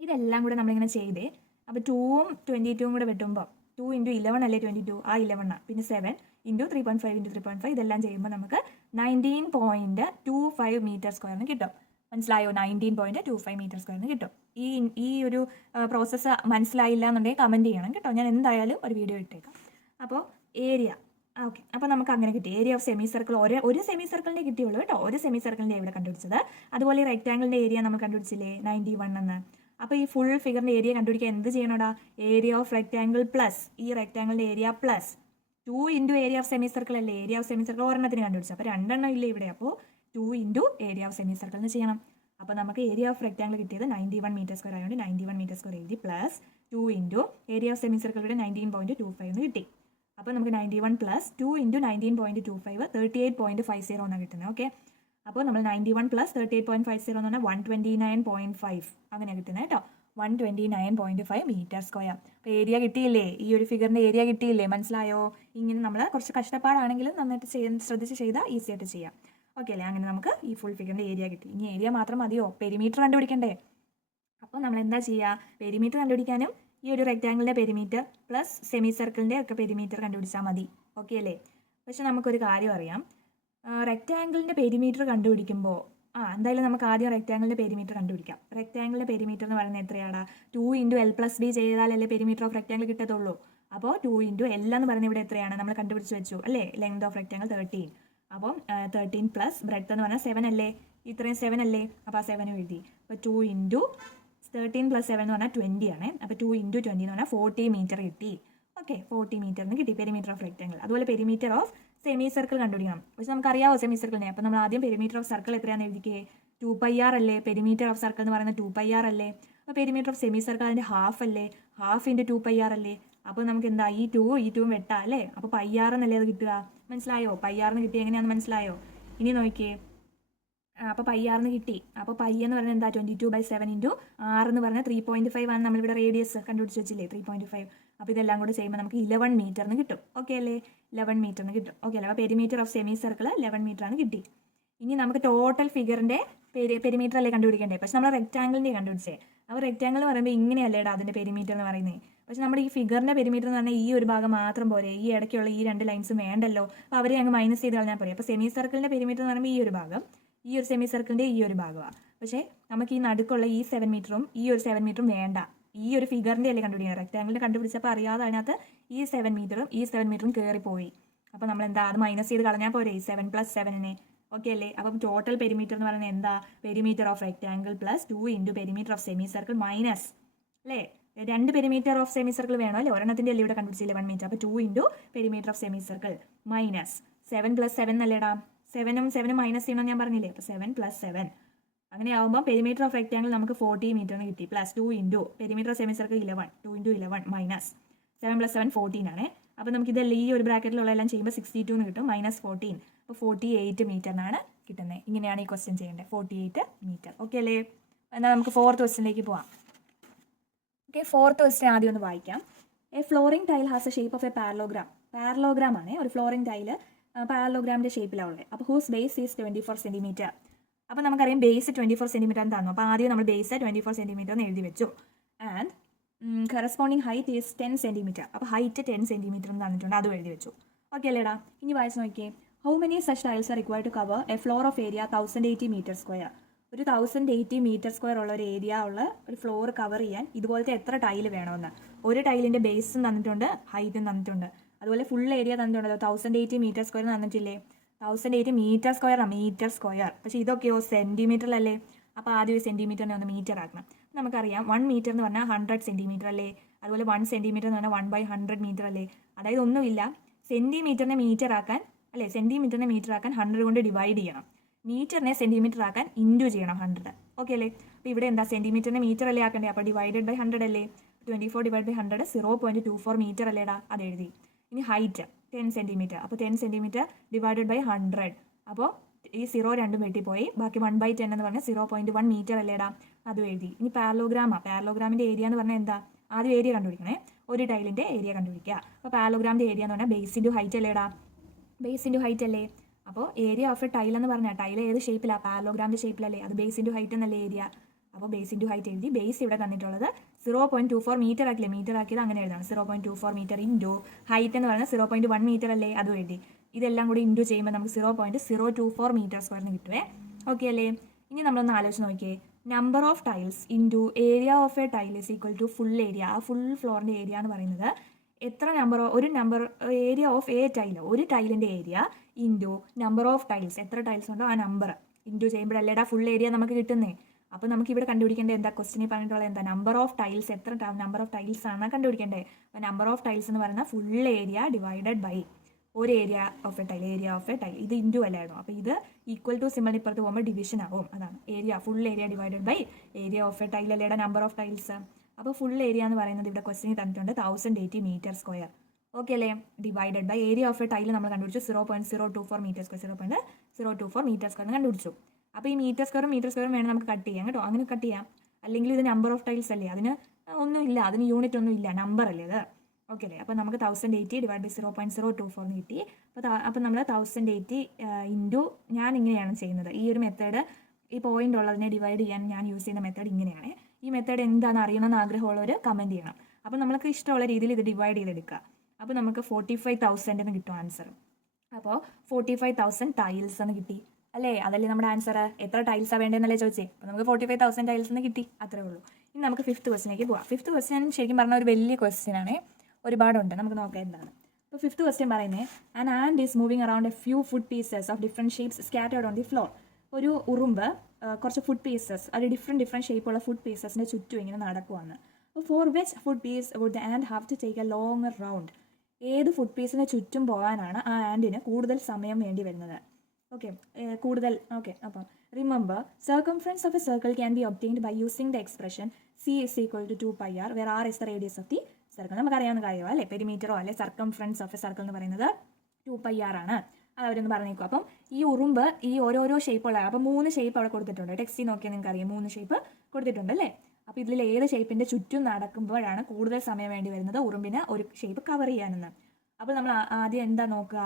ഇതെല്ലാം കൂടെ നമ്മളിങ്ങനെ ചെയ്തേ. അപ്പോൾ 2ഉം 22ഉം കൂടെ വെട്ടുമ്പോൾ 2 ഇൻറ്റു 11 അല്ലേ 22. ആ 11 പിന്നെ 7 ഇൻറ്റു 3.5 ഇൻറ്റു 3.5 ഇതെല്ലാം ചെയ്യുമ്പോൾ നമുക്ക് 19.25 മീറ്റർ സ്ക്വയറിന് കിട്ടും. മനസ്സിലായോ? 19.25 മീറ്റർ സ്ക്വയറിന് കിട്ടും. ഈ ഒരു പ്രോസസ്സ് മനസ്സിലായില്ല എന്നുണ്ടെങ്കിൽ കമൻറ്റ് ചെയ്യണം കേട്ടോ. ഞാൻ എന്തായാലും ഒരു വീഡിയോ ഇട്ടേക്കാം. അപ്പോൾ ഏരിയ ഓക്കെ. അപ്പോൾ നമുക്ക് അങ്ങനെ കിട്ടി. ഏരിയ ഓഫ് സെമി സർക്കിൾ ഒരു സെമി സർക്കിളിൻ്റെ കിട്ടിയുള്ളൂ കേട്ടോ. ഒരു സെമി സർക്കിളിൻ്റെ ഇവിടെ കണ്ടുപിടിച്ചത്. അതുപോലെ റെക്റ്റാങ്കിളിൻ്റെ ഏരിയ നമ്മൾ കണ്ടുപിടിച്ചില്ലേ 91 എന്ന്. അപ്പോൾ ഈ ഫുൾ ഫിഗറിൻ്റെ ഏരിയ കണ്ടുപിടിക്കാൻ എന്ത് ചെയ്യണോടാ? ഏരിയ ഓഫ് റെക്റ്റാങ്കിൾ പ്ലസ് ഈ റെക്റ്റാങ്കിളിൻ്റെ area plus 2 into area of semi circle അല്ലേ. ഏരിയ ഓഫ് സെമി സർക്കിൾ ഒരെണ്ണത്തിന് കണ്ടുപിടിച്ചു. അപ്പോൾ 2 ഇല്ലേ ഇവിടെ. അപ്പോൾ 2 into area of semi circle എന്ന് ചെയ്യണം. അപ്പോൾ നമുക്ക് ഏരിയ ഓഫ് റെക്ടാങ്കിൾ കിട്ടിയത് 91 മീറ്റർ സ്ക്വയർ ആയതുകൊണ്ട് 91 മീറ്റർ സ്ക്വയർ എഴുതി plus 2 into area of semi സർക്കിളിയുടെ 19.25 എന്ന് കിട്ടി. അപ്പോൾ നമുക്ക് 91 പ്ലസ് 2 ഇൻറ്റു 19.25 38.50 എന്നാണ് കിട്ടുന്നത്. ഓക്കെ, അപ്പോൾ നമ്മൾ 91 പ്ലസ് 38.50 എന്ന് പറഞ്ഞാൽ 129.5 അങ്ങനെ കിട്ടുന്നത് കേട്ടോ. 129.5 മീറ്റർ സ്ക്വയർ. അപ്പോൾ ഏരിയ കിട്ടിയില്ലേ, ഈ ഒരു ഫിഗറിൻ്റെ ഏരിയ കിട്ടിയില്ലേ, മനസ്സിലായോ? ഇങ്ങനെ നമ്മൾ കുറച്ച് കഷ്ടപ്പാടാണെങ്കിലും നന്നായിട്ട് ശ്രദ്ധിച്ച് ചെയ്താൽ ഈസി ആയിട്ട് ചെയ്യാം. ഓക്കെ അല്ലേ? അങ്ങനെ നമുക്ക് ഈ ഫുൾ ഫിഗറിൻ്റെ ഏരിയ കിട്ടി. ഇനി ഏരിയ മാത്രം മതിയോ, പെരിമീറ്റർ കണ്ടുപിടിക്കണ്ടേ? അപ്പോൾ നമ്മൾ എന്താ ചെയ്യുക, പെരിമീറ്റർ കണ്ടുപിടിക്കാനും ഈ ഒരു റെക്റ്റാങ്കിളിൻ്റെ പെരിമീറ്റർ പ്ലസ് സെമി സർക്കിളിൻ്റെ ഒക്കെ പെരിമീറ്റർ കണ്ടുപിടിച്ചാൽ മതി. ഓക്കെ അല്ലേ? പക്ഷെ നമുക്കൊരു കാര്യം അറിയാം, റെക്റ്റാങ്കിളിൻ്റെ പെരിമീറ്റർ കണ്ടുപിടിക്കുമ്പോൾ എന്തായാലും നമുക്ക് ആദ്യം റെക്റ്റാങ്കിളിൻ്റെ പെരിമീറ്റർ കണ്ടുപിടിക്കാം. റെക്റ്റാങ്കിളിൻ്റെ പെരിമീറ്റർ എന്ന് പറയുന്നത് എത്രയാണ്? 2 ഇൻറ്റു എൽ പ്ലസ് ബി ചെയ്താലല്ലേ പെരിമീറ്റർ ഓഫ് റെക്റ്റാങ്കിൾ കിട്ടത്തുള്ളൂ. അപ്പോൾ 2 ഇൻറ്റു എൽ എന്ന് പറയുന്നത് ഇവിടെ എത്രയാണ് നമ്മൾ കണ്ടുപിടിച്ച് വെച്ചു അല്ലേ? Length of rectangle 13. അപ്പം 13 പ്ലസ് ബ്രെഡ്ത്ത് എന്ന് പറഞ്ഞാൽ 7 അല്ലേ? ഇത്രയും 7 അല്ലേ? അപ്പോൾ ആ 7 എഴുതി. അപ്പോൾ 2 ഇൻറ്റു 13 പ്ലസ് 7 എന്ന് പറഞ്ഞാൽ 20 ആണ്. അപ്പോൾ 2 ഇൻറ്റു 20 എന്ന് പറഞ്ഞാൽ 40 മീറ്റർ കിട്ടി. ഓക്കെ, 40 മീറ്ററിന് കിട്ടി പെരിമീറ്റർ ഓഫ് റെക്റ്റാങ്കിൾ. അതുപോലെ പെരിമീറ്റർ ഓഫ് സെമി സർക്കിൾ കണ്ടുപിടിക്കണം. പക്ഷെ നമുക്കറിയാവോ സെമി സർക്കിളിനെ? അപ്പോൾ നമ്മൾ ആദ്യം പെരിമീറ്റർ ഓഫ് സർക്കിൾ എത്രയാണെന്ന് എഴുതിക്കേ. 2πr അല്ലേ? പെരിമീറ്റർ ഓഫ് സർക്കിൾ എന്ന് പറയുന്നത് 2πr അല്ലേ? അപ്പോൾ പെരിമീറ്റർ ഓഫ് സെമി സർക്കിൾ അതിൻ്റെ ഹാഫ് അല്ലേ? ഹാഫ് ഇൻറ്റു 2πr അല്ലേ? അപ്പോൾ നമുക്ക് എന്താ ഈ 2 വെട്ടാ അല്ലേ? അപ്പോൾ πr എന്നല്ലേ അത് കിട്ടുക? മനസ്സിലായോ? πr എന്ന് കിട്ടി എങ്ങനെയാണെന്ന് മനസ്സിലായോ? ഇനി നോക്കിയേ, അപ്പോൾ πr എന്ന് കിട്ടി. അപ്പോൾ π എന്ന് പറയുന്നത് എന്താ? 22/7 ഇൻറ്റു r എന്ന് പറഞ്ഞാൽ 3.5 ആണ്. നമ്മളിവിടെ റേഡിയസ് കണ്ടുപിടിച്ച് വെച്ചില്ലേ 3.5. അപ്പോൾ ഇതെല്ലാം കൂടെ ചെയ്യുമ്പോൾ നമുക്ക് 11 മീറ്ററിന് കിട്ടും. ഓക്കെ അല്ലേ? 11 മീറ്ററിന് കിട്ടും. ഓക്കെ അല്ലേ? അപ്പോൾ പെരിമീറ്റർ ഓഫ് സെമി സർക്കിൾ 11 മീറ്ററാണ് കിട്ടി. ഇനി നമുക്ക് ടോട്ടൽ ഫിഗറിൻ്റെ പെരിമീറ്റർ അല്ലേ കണ്ടുപിടിക്കണ്ടേ? പക്ഷെ നമ്മൾ റെക്റ്റാങ്കിളിൻ്റെ കണ്ടുപിടിച്ചേ. അപ്പോൾ റെക്റ്റാങ്കിൾ എന്ന് പറയുമ്പോൾ ഇങ്ങനെയല്ലേടാ അതിൻ്റെ പെരിമീറ്റർ എന്ന് പറയുന്നത്. പക്ഷെ നമ്മുടെ ഈ ഫിഗറിൻ്റെ പെരിമീറ്റർ എന്ന് പറഞ്ഞാൽ ഈ ഒരു ഭാഗം മാത്രം പോരെ, ഈ ഇടയ്ക്കുള്ള ഈ 2 ലൈൻസും വേണ്ടല്ലോ. അപ്പോൾ അവരെ അങ്ങ് മൈനസ് ചെയ്ത് കളഞ്ഞാൽ പോരെ. അപ്പോൾ സെമി സർക്കിളിൻ്റെ പെരിമീറ്റർ എന്ന് പറയുമ്പോൾ ഈ ഒരു ഭാഗം, ഈ ഒരു സെമി സർക്കിളിൻ്റെ ഈ ഒരു ഭാഗമാണ്. പക്ഷേ നമുക്ക് ഈ നടുക്കുള്ള ഈ 7 മീറ്ററും ഈ ഒരു 7 മീറ്ററും വേണ്ട. ഈ ഒരു ഫിഗറിൻ്റെ അല്ലേ കണ്ടുപിടിക്കുക. റെക്റ്റാങ്കിളിൻ്റെ കണ്ടുപിടിച്ചപ്പോൾ അറിയാതെ അതിനകത്ത് ഈ 7 മീറ്ററും ഈ 7 മീറ്ററും കയറിപ്പോയി. അപ്പോൾ നമ്മൾ എന്താ അത് മൈനസ് ചെയ്ത് കളഞ്ഞാൽ പോരെ ഈ 7 + 7നെ. ഓക്കെ അല്ലേ? അപ്പം ടോട്ടൽ പെരിമീറ്റർ എന്ന് പറയുന്നത് എന്താ? Perimeter of rectangle plus 2 into perimeter of semi circle minus അല്ലേ? 2 പെരിമീറ്റർ ഓഫ് സെമി സർക്കിൾ വേണോ അല്ലേ? ഒരെണ്ണത്തിൻ്റെ അല്ലേ ഇവിടെ കണ്ടുപിടിച്ച് 11 മീറ്റർ. അപ്പോൾ 2 into perimeter of semi circle minus 7 + 7 അല്ലേടാ? 7 മൈനസ് ചെയ്യണമെന്ന് ഞാൻ പറഞ്ഞില്ലേ? അപ്പോൾ 7 + 7 അങ്ങനെ ആകുമ്പോൾ പെരിമീറ്റർ ഓഫ് റെക്റ്റാങ്കിൾ നമുക്ക് 40 മീറ്ററിന് കിട്ടി. Plus 2 into perimeter of semi circle 11. 2 into 11 minus 7 + 7 14 ആണ്. അപ്പോൾ നമുക്ക് ഇതെല്ലാം ഈ ഒരു ബ്രാക്കറ്റിലുള്ള എല്ലാം ചെയ്യുമ്പോൾ 62 എന്ന് കിട്ടും. മൈനസ് 14. അപ്പോൾ 48 മീറ്ററിനാണ് കിട്ടുന്നത്. ഇങ്ങനെയാണ് ഈ ക്വസ്റ്റ്യൻ ചെയ്യേണ്ടത്. 48 മീറ്റർ. ഓക്കെ അല്ലേ? എന്നാൽ നമുക്ക് 4th ക്വസ്റ്റ്യനിലേക്ക് പോവാം. ഓക്കെ, 4th ക്വസ്റ്റ്യൻ ആദ്യം ഒന്ന് വായിക്കാം. A flooring tile has a shape of a parallelogram. Parallelogram ആണ് ഒരു ഫ്ലോറിംഗ് ടൈല് പാരലോഗ്രാമിൻ്റെ ഷേപ്പിലാണ് ഉള്ളത്. അപ്പോൾ ഹൂസ് ബേസ് ഈസ് 24 സെൻറ്റിമീറ്റർ. അപ്പോൾ നമുക്കറിയാം ബേസ് 24 സെൻറ്റിമീറ്റർ എന്ന് തന്നു. അപ്പോൾ ആദ്യം നമ്മൾ ബേസ് 24 സെൻറ്റിമീറ്റർ എന്ന് എഴുതി വെച്ചു. And corresponding height is 10 centimetre. അപ്പോൾ ഹൈറ്റ് 10 സെൻറ്റിമീറ്റർ എന്ന് തന്നിട്ടുണ്ട്, അതും എഴുതി വെച്ചു. ഓക്കെ അല്ലേടാ? ഇനി വായിച്ച് നോക്കിയേ. How many such tiles are required to cover a floor of area 1080 metre square. ഒരു 1080 മീറ്റർ സ്ക്വയർ ഉള്ള ഒരു ഏരിയ ഉള്ള ഒരു ഫ്ലോർ കവർ ചെയ്യാൻ ഇതുപോലത്തെ എത്ര ടൈല് വേണമെന്ന്. ഒരു ടൈലിൻ്റെ ബേസും തന്നിട്ടുണ്ട്, ഹൈറ്റും തന്നിട്ടുണ്ട്. അതുപോലെ ഫുൾ ഏരിയ തന്നിട്ടുണ്ടല്ലോ 1080 മീറ്റർ സ്ക്വയർ തന്നിട്ടില്ലേ? 1080 മീറ്റർ സ്ക്വയർ ആണ്, മീറ്റർ സ്ക്വയർ. പക്ഷേ ഇതൊക്കെയോ സെൻറ്റിമീറ്ററിലല്ലേ? അപ്പോൾ ആദ്യം സെൻറ്റിമീറ്ററിനെ ഒന്ന് മീറ്റർ ആക്കണം. നമുക്കറിയാം 1 മീറ്റർ എന്ന് പറഞ്ഞാൽ 100 സെൻറ്റിമീറ്റർ അല്ലേ? അതുപോലെ 1 സെൻറ്റിമീറ്റർ എന്ന് പറഞ്ഞാൽ 1/100 മീറ്റർ അല്ലേ? അതായത് ഒന്നുമില്ല, സെൻറ്റിമീറ്ററിനെ മീറ്റർ ആക്കാൻ അല്ലേ, സെൻറ്റിമീറ്ററിനെ മീറ്റർ ആക്കാൻ 100 കൊണ്ട് ഡിവൈഡ് ചെയ്യണം. മീറ്ററിനെ സെൻറ്റിമീറ്റർ ആക്കാൻ ഇൻറ്റു ചെയ്യണം 100. ഓക്കെ അല്ലേ? അപ്പോൾ ഇവിടെ എന്താ സെൻറ്റിമീറ്ററിനെ മീറ്റർ അല്ലേ ആക്കണ്ടേ? അപ്പോൾ /100 അല്ലേ? 24 / 100 0.24 മീറ്റർ അല്ലേടാ? അത് എഴുതി. ഇനി ഹൈറ്റ് 10 സെൻറ്റിമീറ്റർ. അപ്പോൾ 10 സെൻറ്റിമീറ്റർ / 100. അപ്പോൾ ഈ 0 രണ്ടും വെട്ടിപ്പോയി. ബാക്കി 1/10 എന്ന് പറഞ്ഞാൽ 0.1 മീറ്റർ അല്ലേടാ? അതും എഴുതി. ഇനി പാരലോഗ്രാമാണ്. പാരലോഗ്രാമിൻ്റെ ഏരിയ എന്ന് പറഞ്ഞാൽ എന്താ? ആദ്യം ഏരിയ കണ്ടുപിടിക്കണേ. ഒരു ടൈലിൻ്റെ ഏരിയ കണ്ടുപിടിക്കുക. അപ്പോൾ പാരലോഗ്രാമിൻ്റെ ഏരിയ എന്ന് പറഞ്ഞാൽ ബേസ് ഇൻറ്റു ഹൈറ്റ് അല്ലേടാ? ബേസ് ഇൻറ്റു ഹൈറ്റ് അല്ലേ? അപ്പോൾ ഏരിയ ഓഫ് എ ടൈൽ എന്ന് പറഞ്ഞാൽ ടൈൽ ഏത് ഷേപ്പിലാണ്? പാരലോഗ്രാമിൻ്റെ ഷേപ്പിലല്ലേ? അത് ബേസ് ഇൻറ്റു ഹൈറ്റ് എന്നല്ലേ ഏരിയ? അപ്പോൾ ബേസ് ഇൻറ്റു ഹൈറ്റ് എഴുതി. ബേസ് ഇവിടെ തന്നിട്ടുള്ളത് 0.24 മീറ്റർ ആക്കില്ലേ? മീറ്റർ ആക്കിയത് അങ്ങനെ എഴുതണം. 0.24 മീറ്റർ ഇൻറ്റു ഹൈറ്റ് എന്ന് പറയുന്നത് 0.1 മീറ്റർ അല്ലേ? അതും എഴുതി. ഇതെല്ലാം കൂടി ഇൻറ്റു ചെയ്യുമ്പോൾ നമുക്ക് 0.024 മീറ്റർ സ്ക്വയറിന് കിട്ടുവേ. ഓക്കെ അല്ലേ? ഇനി നമ്മളൊന്ന് ആലോചിച്ച് നോക്കിയേ. Number of tiles into area of a tile is equal to full area. ആ ഫുൾ ഫ്ലോറിൻ്റെ ഏരിയ എന്ന് പറയുന്നത് എത്ര number area of a tile, ഒരു ടൈലിൻ്റെ area into number of tiles, എത്ര ടൈൽസ് ഉണ്ടോ ആ നമ്പർ ഇൻറ്റു ചെയ്യുമ്പോഴല്ലേടാ ഫുൾ ഏരിയ നമുക്ക് കിട്ടുന്നേ. അപ്പോൾ നമുക്ക് ഇവിടെ കണ്ടുപിടിക്കേണ്ടത് എന്താ? ക്വസ്റ്റിനിൽ പറഞ്ഞിട്ടുള്ളത് എന്താ? നമ്പർ ഓഫ് ടൈൽസ്, എത്ര നമ്പർ ഓഫ് ടൈൽസ് ആണ് കണ്ടുപിടിക്കേണ്ടത്. അപ്പോൾ നമ്പർ ഓഫ് ടൈൽസ് എന്ന് പറയുന്നത് ഫുൾ ഏരിയ ഡിവൈഡഡ് ബൈ ഒരു ഏരിയ ഓഫ് എ ടൈൽ ഇത് ഇൻറ്റു അല്ലായിരുന്നു. അപ്പോൾ ഇത് ഈക്വൽ ടു സിമ്പിളിന് ഇപ്പുറത്ത് പോകുമ്പോൾ ഡിവിഷൻ ആവും. അതാണ് area, full area divided by area of a tile അല്ലേടെ നമ്പർ ഓഫ് ടൈൽസ്. അപ്പോൾ ഫുൾ ഏരിയ എന്ന് പറയുന്നത് ഇവിടെ ക്വസ്റ്റിന് തന്നിട്ടുണ്ട് 1080 മീറ്റർ സ്ക്വയർ. ഓക്കെ അല്ലേ? Divided by area of a tile നമ്മൾ കണ്ടുപിടിച്ചു 0.024 മീറ്റർ സ്ക്വയർ, 0.024 മീറ്റർ സ്ക്വയർ കണ്ടുപിടിച്ചു. അപ്പോൾ ഈ മീറ്റർ സ്ക്വയറും വേണം നമുക്ക് കട്ട് ചെയ്യാം കേട്ടോ. അങ്ങനെ കട്ട് ചെയ്യാം. അല്ലെങ്കിൽ ഇത് നമ്പർ ഓഫ് ടൈൽസ് അല്ലേ, അതിന് ഒന്നുമില്ല, അതിന് യൂണിറ്റ് ഒന്നും ഇല്ല, നമ്പർ അല്ലേ അത്. ഓക്കെ അല്ലേ? അപ്പോൾ നമുക്ക് 1080 ഡിവൈഡ് ബൈ 0.024 എന്ന് കിട്ടി. അപ്പോൾ നമ്മൾ 1080 ഇൻറ്റു, ഞാൻ ഇങ്ങനെയാണ് ചെയ്യുന്നത്. ഈ ഒരു മെത്തേഡ്, ഈ പോയിന്റ് ഉള്ളതിനെ ഡിവൈഡ് ചെയ്യാൻ ഞാൻ യൂസ് ചെയ്യുന്ന മെത്തേഡ് ഇങ്ങനെയാണ്. ഈ മെത്തേഡ് എന്താണെന്ന് അറിയണമെന്ന് ആഗ്രഹമുള്ളവർ കമൻറ്റ് ചെയ്യണം. അപ്പോൾ നമുക്ക് ഇഷ്ടമുള്ള രീതിയിൽ ഇത് ഡിവൈഡ് ചെയ്തെടുക്കുക. അപ്പോൾ നമുക്ക് 45,000 എന്ന് കിട്ടും ആൻസർ. അപ്പോൾ 45,000 ടൈൽസ് എന്ന് കിട്ടി അല്ലേ? അതല്ലേ നമ്മുടെ ആൻസർ. എത്ര ടൈൽസാണ് വേണ്ടതെന്നല്ലേ ചോദിച്ചേ. അപ്പോൾ നമുക്ക് 45,000 ടൈൽസ് എന്ന് കിട്ടി, അത്രേ ഉള്ളൂ. ഇനി നമുക്ക് 5th ക്വസ്റ്റിലേക്ക് പോവാം. 5th ക്വസ്റ്റ്യൻ ശരിക്കും പറഞ്ഞാൽ ഒരു വലിയ ക്വസ്റ്റ്യൻ ആണ്, ഒരുപാടുണ്ട്. നമുക്ക് നോക്കാം എന്താണ്. അപ്പോൾ 5th ക്വസ്റ്റ്യൻ പറയുന്നത്, an ant is moving around a few food pieces of different shapes scattered on the floor. ഒരു ഉറുമ്പ് കുറച്ച് ഫുഡ് പീസസ്, അത് ഡിഫറെൻറ്റ് ഷേപ്പുള്ള ഫുഡ് പീസസിൻ്റെ ചുറ്റും ഇങ്ങനെ നടക്കുവാണ്. അപ്പോൾ for which food piece would the ant have to take a longer round? ഏത് ഫുഡ് പീസിന് ചുറ്റും പോകാനാണ് ആ ആൻഡിന് കൂടുതൽ സമയം വേണ്ടി വരുന്നത്? ഓക്കെ, അപ്പം remember, circumference of a circle can be obtained by using the expression C is equal to 2πr where r is the radius of the circle. നമുക്കറിയാവുന്ന കാര്യമോ അല്ലേ? പെരിമീറ്ററോ അല്ലെ സർക്കംഫറൻസ് ഓഫ് എ സർക്കിൾ എന്ന് പറയുന്നത് 2πr ആണ്. അത് അവരൊന്ന് പറഞ്ഞേക്കും. അപ്പം ഈ ഉറുമ്പ് ഈ ഓരോരോ ഷേപ്പുള്ള, അപ്പം 3 ഷേപ്പ് അവിടെ കൊടുത്തിട്ടുണ്ട്. ടെക്സ്റ്റിൽ നോക്കിയാൽ നിങ്ങൾക്ക് അറിയാം 3 ഷേപ്പ് കൊടുത്തിട്ടുണ്ട് അല്ലേ? അപ്പോൾ ഇതിൽ ഏത് ഷേപ്പിൻ്റെ ചുറ്റും നടക്കുമ്പോഴാണ് കൂടുതൽ സമയം വേണ്ടി വരുന്നത് ഉറുമ്പിന് ഒരു ഷേപ്പ് കവർ ചെയ്യാനെന്ന്? അപ്പോൾ നമ്മൾ ആദ്യം എന്താ നോക്കുക?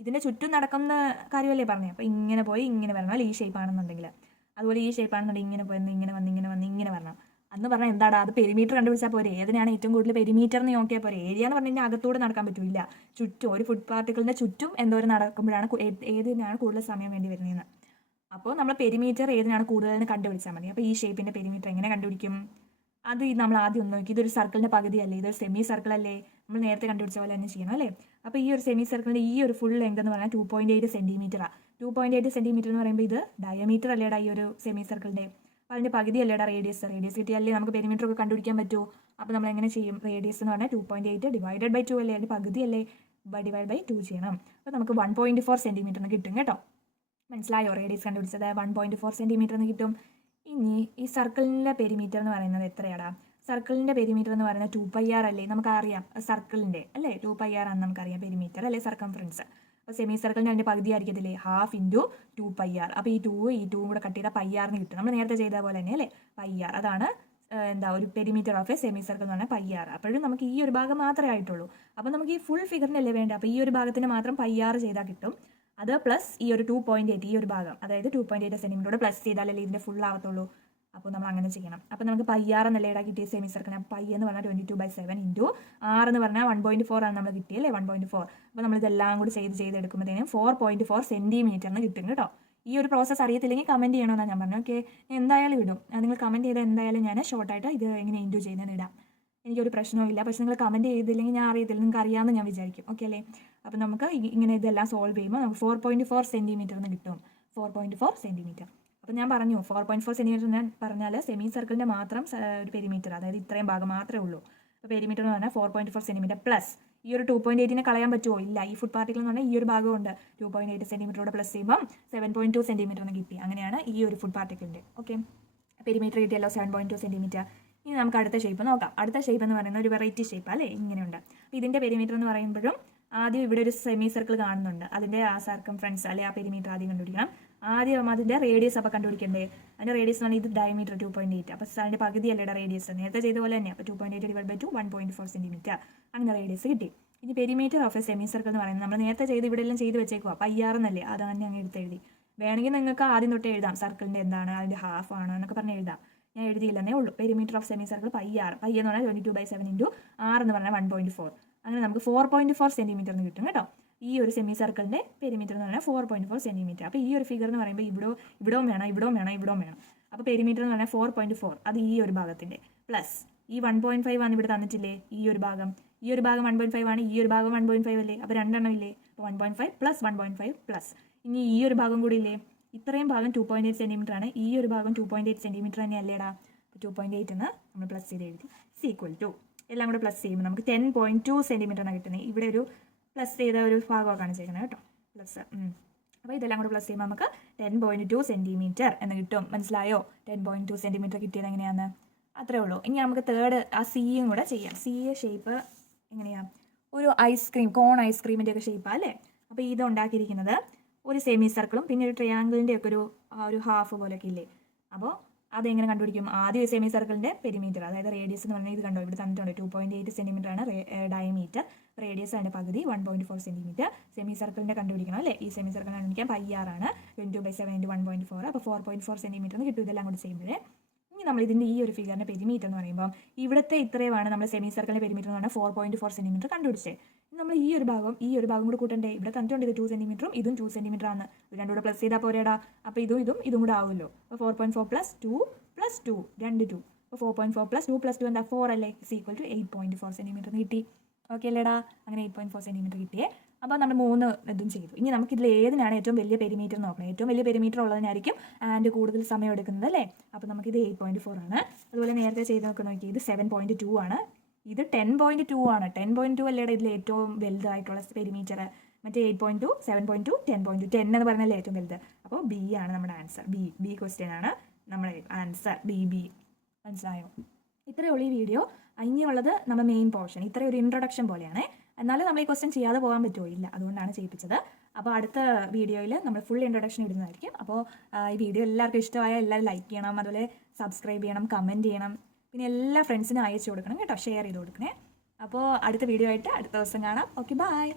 ഇതിൻ്റെ ചുറ്റും നടക്കുന്ന കാര്യമല്ലേ പറഞ്ഞത്. അപ്പോൾ ഇങ്ങനെ പോയി ഇങ്ങനെ വരണം അല്ലേ? ഈ ഷേപ്പ് ആണെന്നുണ്ടെങ്കിൽ, അതുപോലെ ഈ ഷേപ്പ് ആണെന്നുണ്ടെങ്കിൽ ഇങ്ങനെ പോയി ഇങ്ങനെ വരണം. അന്ന് പറഞ്ഞാൽ എന്താടാ, അത് പെരിമീറ്റർ കണ്ടുപിടിച്ചാൽ പോരെ? ഏതിനാണ് ഏറ്റവും കൂടുതൽ പെരിമീറ്റർ എന്ന് നോക്കിയാൽ പോരെ? ഏരിയ എന്ന് പറഞ്ഞു കഴിഞ്ഞാൽ അകത്തൂടെ നടക്കാൻ പറ്റില്ല, ചുറ്റും ഒരു ഫുഡ് പാർട്ടിക്കിളിൻ്റെ ചുറ്റും എന്തോരം നടക്കുമ്പോഴാണ് ഏതിനാണ് കൂടുതൽ സമയം വേണ്ടി വരുന്നതെന്ന്. അപ്പോൾ നമ്മൾ പെരിമീറ്റർ ഏതിനാണ് കൂടുതലെന്ന് കണ്ടുപിടിച്ചാൽ മതി. അപ്പോൾ ഈ ഷേപ്പിൻ്റെ പെരിമീറ്റർ എങ്ങനെ കണ്ടുപിടിക്കും? അത് നമ്മൾ ആദ്യം ഒന്ന് നോക്കി. ഇതൊരു സർക്കിളിൻ്റെ പകുതിയല്ലേ, ഇതൊരു സെമി സർക്കിൾ അല്ലേ? നമ്മൾ നേരത്തെ കണ്ടുപിടിച്ച പോലെ തന്നെ ചെയ്യണം അല്ലേ? അപ്പോൾ ഈ ഒരു സെമി സർക്കിളിൻ്റെ ഈ ഒരു ഫുൾ ലെങ്ത് എന്ന് പറഞ്ഞാൽ 2.8 സെൻറ്റിമീറ്ററാണ്. 2.8 സെൻറ്റിമീറ്റർ എന്ന് പറയുമ്പോൾ ഇത് ഡയമീറ്റർ അല്ലേടാ ഈ ഒരു സെമി സർക്കിളിൻ്റെ? അപ്പോൾ അതിൻ്റെ പകുതി അല്ലേടാ റേഡിയസ് കിട്ടിയല്ലേ നമുക്ക് പെരിമീറ്റർ ഒക്കെ കണ്ടുപിടിക്കാൻ പറ്റുമോ? അപ്പോൾ നമ്മൾ എങ്ങനെ ചെയ്യും? റേഡിയസ് എന്ന് പറഞ്ഞാൽ 2.8 ഡിവൈഡഡ് ബൈ 2 അല്ലേ? അതിൻ്റെ പകുതി അല്ലേ? ഡിവൈഡ് ബൈ 2 ചെയ്യണം. അപ്പോൾ നമുക്ക് 1.4 സെൻറ്റിമീറ്റർ എന്ന് കിട്ടും കേട്ടോ. മനസ്സിലായോ? റേഡിയസ് കണ്ടുപിടിച്ചത് 1.4 സെൻറ്റിമീറ്റർ എന്ന് കിട്ടും. ഇനി ഈ സർക്കിളിൻ്റെ പെരിമീറ്റർ എന്ന് പറയുന്നത് എത്രയാടാ? സർക്കിളിൻ്റെ പെരിമീറ്റർ എന്ന് പറയുന്നത് 2πr അല്ലേ? നമുക്കറിയാം സർക്കിളിൻ്റെ അല്ലേ? 2πr ആണ് നമുക്കറിയാം പെരിമീറ്റർ അല്ലേ? സർക്കംഫറൻസ്. അപ്പോൾ സെമി സർക്കിളിൻ്റെ അതിൻ്റെ പകുതി ആയിരിക്കത്തില്ലേ? Half into 2πr. അപ്പോൾ ഈ 2 കൂടെ കട്ട് ചെയ്താൽ πrന്ന് കിട്ടും. നമ്മൾ നേരത്തെ ചെയ്ത പോലെ തന്നെ അല്ലേ? πr. അതാണ് ഒരു perimeter of A semi circle എന്ന് പറഞ്ഞാൽ πr. അപ്പോഴും നമുക്ക് ഈ ഒരു ഭാഗം മാത്രമേ ആയിട്ടുള്ളൂ. അപ്പോൾ നമുക്ക് ഈ ഫുൾ ഫിഗറിനല്ലേ വേണ്ട? അപ്പോൾ ഈ ഒരു ഭാഗത്തിന് മാത്രം πr ചെയ്താൽ കിട്ടും. അത് പ്ലസ് ഈ ഒരു 2.8 ഈ ഒരു ഭാഗം, അതായത് 2.8 സെൻറ്റിമീറ്ററോട് പ്ലസ് ചെയ്താലല്ലേ ഇതിൻ്റെ ഫുൾ ആവത്തുള്ളൂ. അപ്പോൾ നമ്മൾ അങ്ങനെ ചെയ്യണം. അപ്പോൾ നമുക്ക് πr എന്നല്ലേടാ കിട്ടിയ സെമി സർക്കിൾ. അപ്പോൾ പൈ എന്ന് പറഞ്ഞാൽ 22/7 ഇൻറ്റു r എന്ന് പറഞ്ഞാൽ 1.4 ആണ് നമ്മൾ കിട്ടിയല്ലേ? 1.4. അപ്പോൾ നമ്മളിതെല്ലാം കൂടി ചെയ്തെടുക്കുമ്പോഴത്തേനും 4.4 സെൻറ്റിമീറ്ററിന് കിട്ടും കേട്ടോ. ഈ ഒരു പ്രോസസ്സ് അറിയത്തില്ലെങ്കിൽ കമൻറ്റ് ചെയ്യണമെന്നാണ് ഞാൻ പറഞ്ഞു. ഓക്കെ, എന്തായാലും ഇടും. നിങ്ങൾ കമൻറ്റ് ചെയ്താൽ എന്തായാലും ഞാൻ ഷോർട്ടായിട്ട് ഇത് എങ്ങനെ ഇൻറ്റു ചെയ്യുന്നതെന്ന് ഇടാം. എനിക്കൊരു പ്രശ്നവുമില്ല. പക്ഷേ നിങ്ങൾ കമൻറ്റ് ചെയ്തില്ലെങ്കിൽ ഞാൻ അറിയത്തില്ല, നിങ്ങൾക്ക് അറിയാമെന്ന് ഞാൻ വിചാരിക്കും. ഓക്കെ അല്ലേ? അപ്പോൾ നമുക്ക് ഇങ്ങനെ ഇതെല്ലാം സോൾവ് ചെയ്യുമ്പോൾ നമുക്ക് 4.4 സെൻറ്റിമീറ്റർ എന്ന് കിട്ടും. 4.4 സെൻറ്റിമീറ്റർ. അപ്പോൾ ഞാൻ പറഞ്ഞു 4.4 സെൻറ്റിമീറ്റർ എന്ന് പറഞ്ഞാൽ സെമി സർക്കിളിൻ്റെ മാത്രം ഒരു പെരിമീറ്റർ, അതായത് ഇത്രയും ഭാഗം മാത്രമേ ഉള്ളൂ. അപ്പോൾ പെരിമീറ്റർ എന്ന് പറഞ്ഞാൽ 4.4 സെൻറ്റിമീറ്റർ പ്ലസ് ഈ ഒരു 2.8നെ കളയാൻ പറ്റുമോ? ഇല്ല. ഈ ഫുഡ് പാർട്ടിക്കിൾ എന്ന് പറഞ്ഞാൽ ഈ ഒരു ഭാഗമുണ്ട്. 2.8 സെൻറ്റിമീറ്ററോട് പ്ലസ് ചെയ്യുമ്പം 7.2 സെൻറ്റിമീറ്റർ എന്ന് കിട്ടി. അങ്ങനെയാണ് ഈ ഒരു ഫുഡ് പാർട്ടിക്കിളിൻ്റെ. ഓക്കെ, പെരിമീറ്റർ കിട്ടിയല്ലോ 7.2 സെൻറ്റിമീറ്റർ. ഇനി നമുക്ക് അടുത്ത ഷേപ്പ് നോക്കാം. അടുത്ത ഷേപ്പ് എന്ന് പറയുന്നത് ഒരു വെറൈറ്റി ഷേപ്പ് അല്ലേ? ഇങ്ങനെയുണ്ട്. അപ്പോൾ ഇതിൻ്റെ പെരിമീറ്റർ എന്ന് പറയുമ്പോഴും ആദ്യം ഇവിടെ ഒരു സെമി സർക്കിൾ കാണുന്നുണ്ട്. അതിൻ്റെ ആ സർക്കംഫറൻസ് അല്ലെ ആ പെരിമീറ്റർ ആദ്യം കണ്ടുപിടിക്കണം. ആദ്യം അതിൻ്റെ റേഡിയസ് അപ്പോൾ കണ്ടുപിടിക്കണ്ടേ? അതിൻ്റെ റേഡിയസ് എന്ന് പറഞ്ഞാൽ ഇത് ഡയമീറ്റർ 2.8. അപ്പോൾ അതിൻ്റെ പകുതി അല്ലേടെ റേഡിയസ് നേരത്തെ ചെയ്ത പോലെ തന്നെ. അപ്പോൾ 2.8 ഡിവൈഡ് ബൈ 2 1.4 സെൻറ്റിമീറ്റർ. അങ്ങനെ റേഡിയസ് കിട്ടി. ഇനി perimeter of A semi circle എന്ന് പറയുന്നത് നമ്മൾ നേരത്തെ ഇവിടെ എല്ലാം ചെയ്ത് വെച്ചേക്കുക. πr എന്നല്ലേ? അത് തന്നെ അങ്ങ് എടുത്തെഴുതി. വേണമെങ്കിൽ നിങ്ങൾക്ക് ആദ്യം തൊട്ട് എഴുതാം. സർക്കിളിൻ്റെ എന്താണ്, അതിൻ്റെ ഹാഫ് ആണ് എന്നൊക്കെ പറഞ്ഞ് എഴുതാം. ഞാൻ എഴുതിയില്ലെന്നേ ഉള്ളൂ. Perimeter of semi circle πr. Pi എന്ന് പറഞ്ഞാൽ 22/7 ഇൻറ്റു r എന്ന് പറഞ്ഞാൽ 1.4. അങ്ങനെ നമുക്ക് 4.4 സെൻറ്റിമീറ്റർ എന്ന് കിട്ടും കേട്ടോ. ഈ ഒരു സെമി സർക്കിളിൻ്റെ പെരിമീറ്റർ എന്ന് പറഞ്ഞാൽ 4.4 സെൻറ്റിമീറ്റർ. അപ്പോൾ ഈ ഒരു ഫിഗർ എന്ന് പറയുമ്പോൾ ഇവിടവും വേണം. അപ്പോൾ പെരിമീറ്റർ എന്ന് പറഞ്ഞാൽ 4.4. അത് ഈ ഒരു ഭാഗത്തിൻ്റെ പ്ലസ് ഈ 1.5 ആണ് ഇവിടെ തന്നിട്ടില്ലേ? ഈ ഒരു ഭാഗം 1.5 ആണ്. ഈ ഒരു ഭാഗം 1.5 അല്ലേ? അപ്പോൾ രണ്ടെണ്ണം ഇല്ലേ? അപ്പോൾ 1.5 പ്ലസ് 1.5 പ്ലസ് ഇനി ഈ ഒരു ഭാഗം കൂടി ഇല്ലേ? ഇത്രയും ഭാഗം 2.8 സെൻറ്റിമീറ്റർ ആണ്. ഈ ഒരു ഭാഗം 2.8 സെൻറ്റിമീറ്റർ തന്നെ അല്ലേടാ? 2.8 എന്ന് നമ്മൾ പ്ലസ് ചെയ്ത് എഴുതി. ഈക്വൽ ടു എല്ലാം കൂടെ പ്ലസ് ചെയ്യുമ്പോൾ നമുക്ക് 10.2 സെൻറ്റിമീറ്റർ ആണ് കിട്ടുന്നത്. ഇവിടെ ഒരു പ്ലസ് ചെയ്ത ഒരു ഭാഗമൊക്കെ കാണിച്ചേക്കുന്നത് കേട്ടോ, പ്ലസ്. അപ്പോൾ ഇതെല്ലാം കൂടെ പ്ലസ് ചെയ്യുമ്പോൾ നമുക്ക് 10.2 സെൻറ്റിമീറ്റർ എന്ന് കിട്ടും. മനസ്സിലായോ? 10.2 സെൻറ്റിമീറ്റർ കിട്ടിയത് എങ്ങനെയാണെന്ന്? അത്രേ ഉള്ളൂ. ഇനി നമുക്ക് തേർഡ് ആ സിയും കൂടെ ചെയ്യാം. സി ഷേപ്പ് എങ്ങനെയാണ്? ഒരു ഐസ്ക്രീം, കോൺ ഐസ്ക്രീമിൻ്റെ ഒക്കെ ഷേപ്പാണ് അല്ലേ? അപ്പോൾ ഇത് ഉണ്ടാക്കിയിരിക്കുന്നത് ഒരു സെമി സർക്കിളും പിന്നെ ഒരു ട്രയാങ്കിളിൻ്റെ ഒക്കെ ഒരു ഹാഫ് പോലെയൊക്കെ ഇല്ലേ? അപ്പോൾ അതെങ്ങനെ കണ്ടുപിടിക്കും? ആദ്യം സെമി സർക്കിളിൻ്റെ പെരിമീറ്റർ, അതായത് റേഡിയസ് എന്ന് പറഞ്ഞാൽ ഇത് കണ്ടോ, ഇവിടെ തന്നിട്ടുണ്ട് 2.8 സെൻറ്റിമീറ്റർ ആണ് ഡയമീറ്റർ. റേഡിയസ് അതിൻ്റെ പകുതി 1.4 സെൻറ്റിമീറ്റർ. സെമി സർക്കിളിൻ്റെ കണ്ടുപിടിക്കണം അല്ലേ? ഈ സെമി സർക്കിൾ കണ്ടുപിടിക്കാൻ പയ്യാറാണ് 22/7 × 1.4. അപ്പോൾ 4.4 സെൻറ്റിമീറ്റർ എന്ന് കിട്ടും. ഇതെല്ലാം കൂടി ചെയ്യുമ്പോഴേ ഇനി നമ്മൾ ഇതിൻ്റെ ഈ ഒരു ഫിഗറിൻ്റെ പെരിമീറ്റർ എന്ന് പറയുമ്പോൾ ഇവിടുത്തെ ഇത്രയുമാണ് നമ്മൾ സെമി സർക്കിളിൻ്റെ പെരിമീറ്റർ എന്ന് പറഞ്ഞാൽ 4.4 സെൻറ്റിമീറ്റർ കണ്ടുപിടിച്ചേ. നമ്മൾ ഈ ഒരു ഭാഗം കൂടെ കൂട്ടണ്ടേ? ഇവിടെ തന്നിട്ടുണ്ട് ഇത് 2 സെൻറ്റിമീറ്ററും ഇതും 2 സെൻറ്റിമീറ്റർ ആണ്. രണ്ടും കൂടെ പ്ലസ് ചെയ്താൽ പോരേടാ. അപ്പോൾ ഇതും കൂടെ ആവുമല്ലോ. അപ്പോൾ 4.4 + 2 + 2 2 2. അപ്പോൾ 4.4 + 2 + 2 എന്താ? 4 അല്ലേ? = 8.4 സെൻറ്റിമീറ്റർ എന്ന് കിട്ടി. ഓക്കെ അല്ലേടാ? അങ്ങനെ 8.4 സെൻറ്റിമീറ്റർ കിട്ടിയേ. അപ്പോൾ നമ്മൾ 3 ഇതും ചെയ്തു. ഇനി നമുക്കിതിൽ ഏതിനാണ് ഏറ്റവും വലിയ പെരിമീറ്റർ നോക്കണം. ഏറ്റവും വലിയ പെരിമീറ്റർ ഉള്ളതിനായിരിക്കും ആൻഡ് കൂടുതൽ സമയം എടുക്കുന്നത് അല്ലേ? അപ്പോൾ നമുക്കിത് 8.4 ആണ്. അതുപോലെ നേരത്തെ ചെയ്ത് നോക്കി ഇത് 7.2 ആണ്. ഇത് 10.2 ആണ്. 10.2 അല്ലേടാ ഇതിൽ ഏറ്റവും വലുതായിട്ടുള്ള പെരിമീറ്റർ. മറ്റേ 8.2, 7.2, 10.2. 10 എന്ന് പറഞ്ഞാലേ ഏറ്റവും വലുത്. അപ്പോൾ ബി ആണ് നമ്മുടെ ആൻസർ. ബി ക്വസ്റ്റ്യൻ ആണ് നമ്മുടെ ആൻസർ. ബി. മനസ്സിലായോ? ഇത്രയേ ഉള്ളൂ ഈ വീഡിയോ. ഇനിയുള്ളത് നമ്മുടെ മെയിൻ പോർഷൻ. ഇത്രയും ഒരു ഇൻട്രൊഡക്ഷൻ പോലെയാണ്. എന്നാലും നമ്മൾ ഈ ക്വസ്റ്റ്യൻ ചെയ്യാതെ പോകാൻ പറ്റുമോ? ഇല്ല, അതുകൊണ്ടാണ് ചെയ്യിപ്പിച്ചത്. അപ്പോൾ അടുത്ത വീഡിയോയിൽ നമ്മൾ ഫുൾ ഇൻട്രൊഡക്ഷൻ ഇടുന്നതായിരിക്കും. അപ്പോൾ ഈ വീഡിയോ എല്ലാവർക്കും ഇഷ്ടമായ എല്ലാവരും ലൈക്ക് ചെയ്യണം, അതുപോലെ സബ്സ്ക്രൈബ് ചെയ്യണം, കമൻറ്റ് ചെയ്യണം, പിന്നെ എല്ലാ ഫ്രണ്ട്സിനും അയച്ചു കൊടുക്കണം കേട്ടോ, ഷെയർ ചെയ്ത് കൊടുക്കണേ. അപ്പോൾ അടുത്ത വീഡിയോ ആയിട്ട് അടുത്ത ദിവസം കാണാം. Okay, by.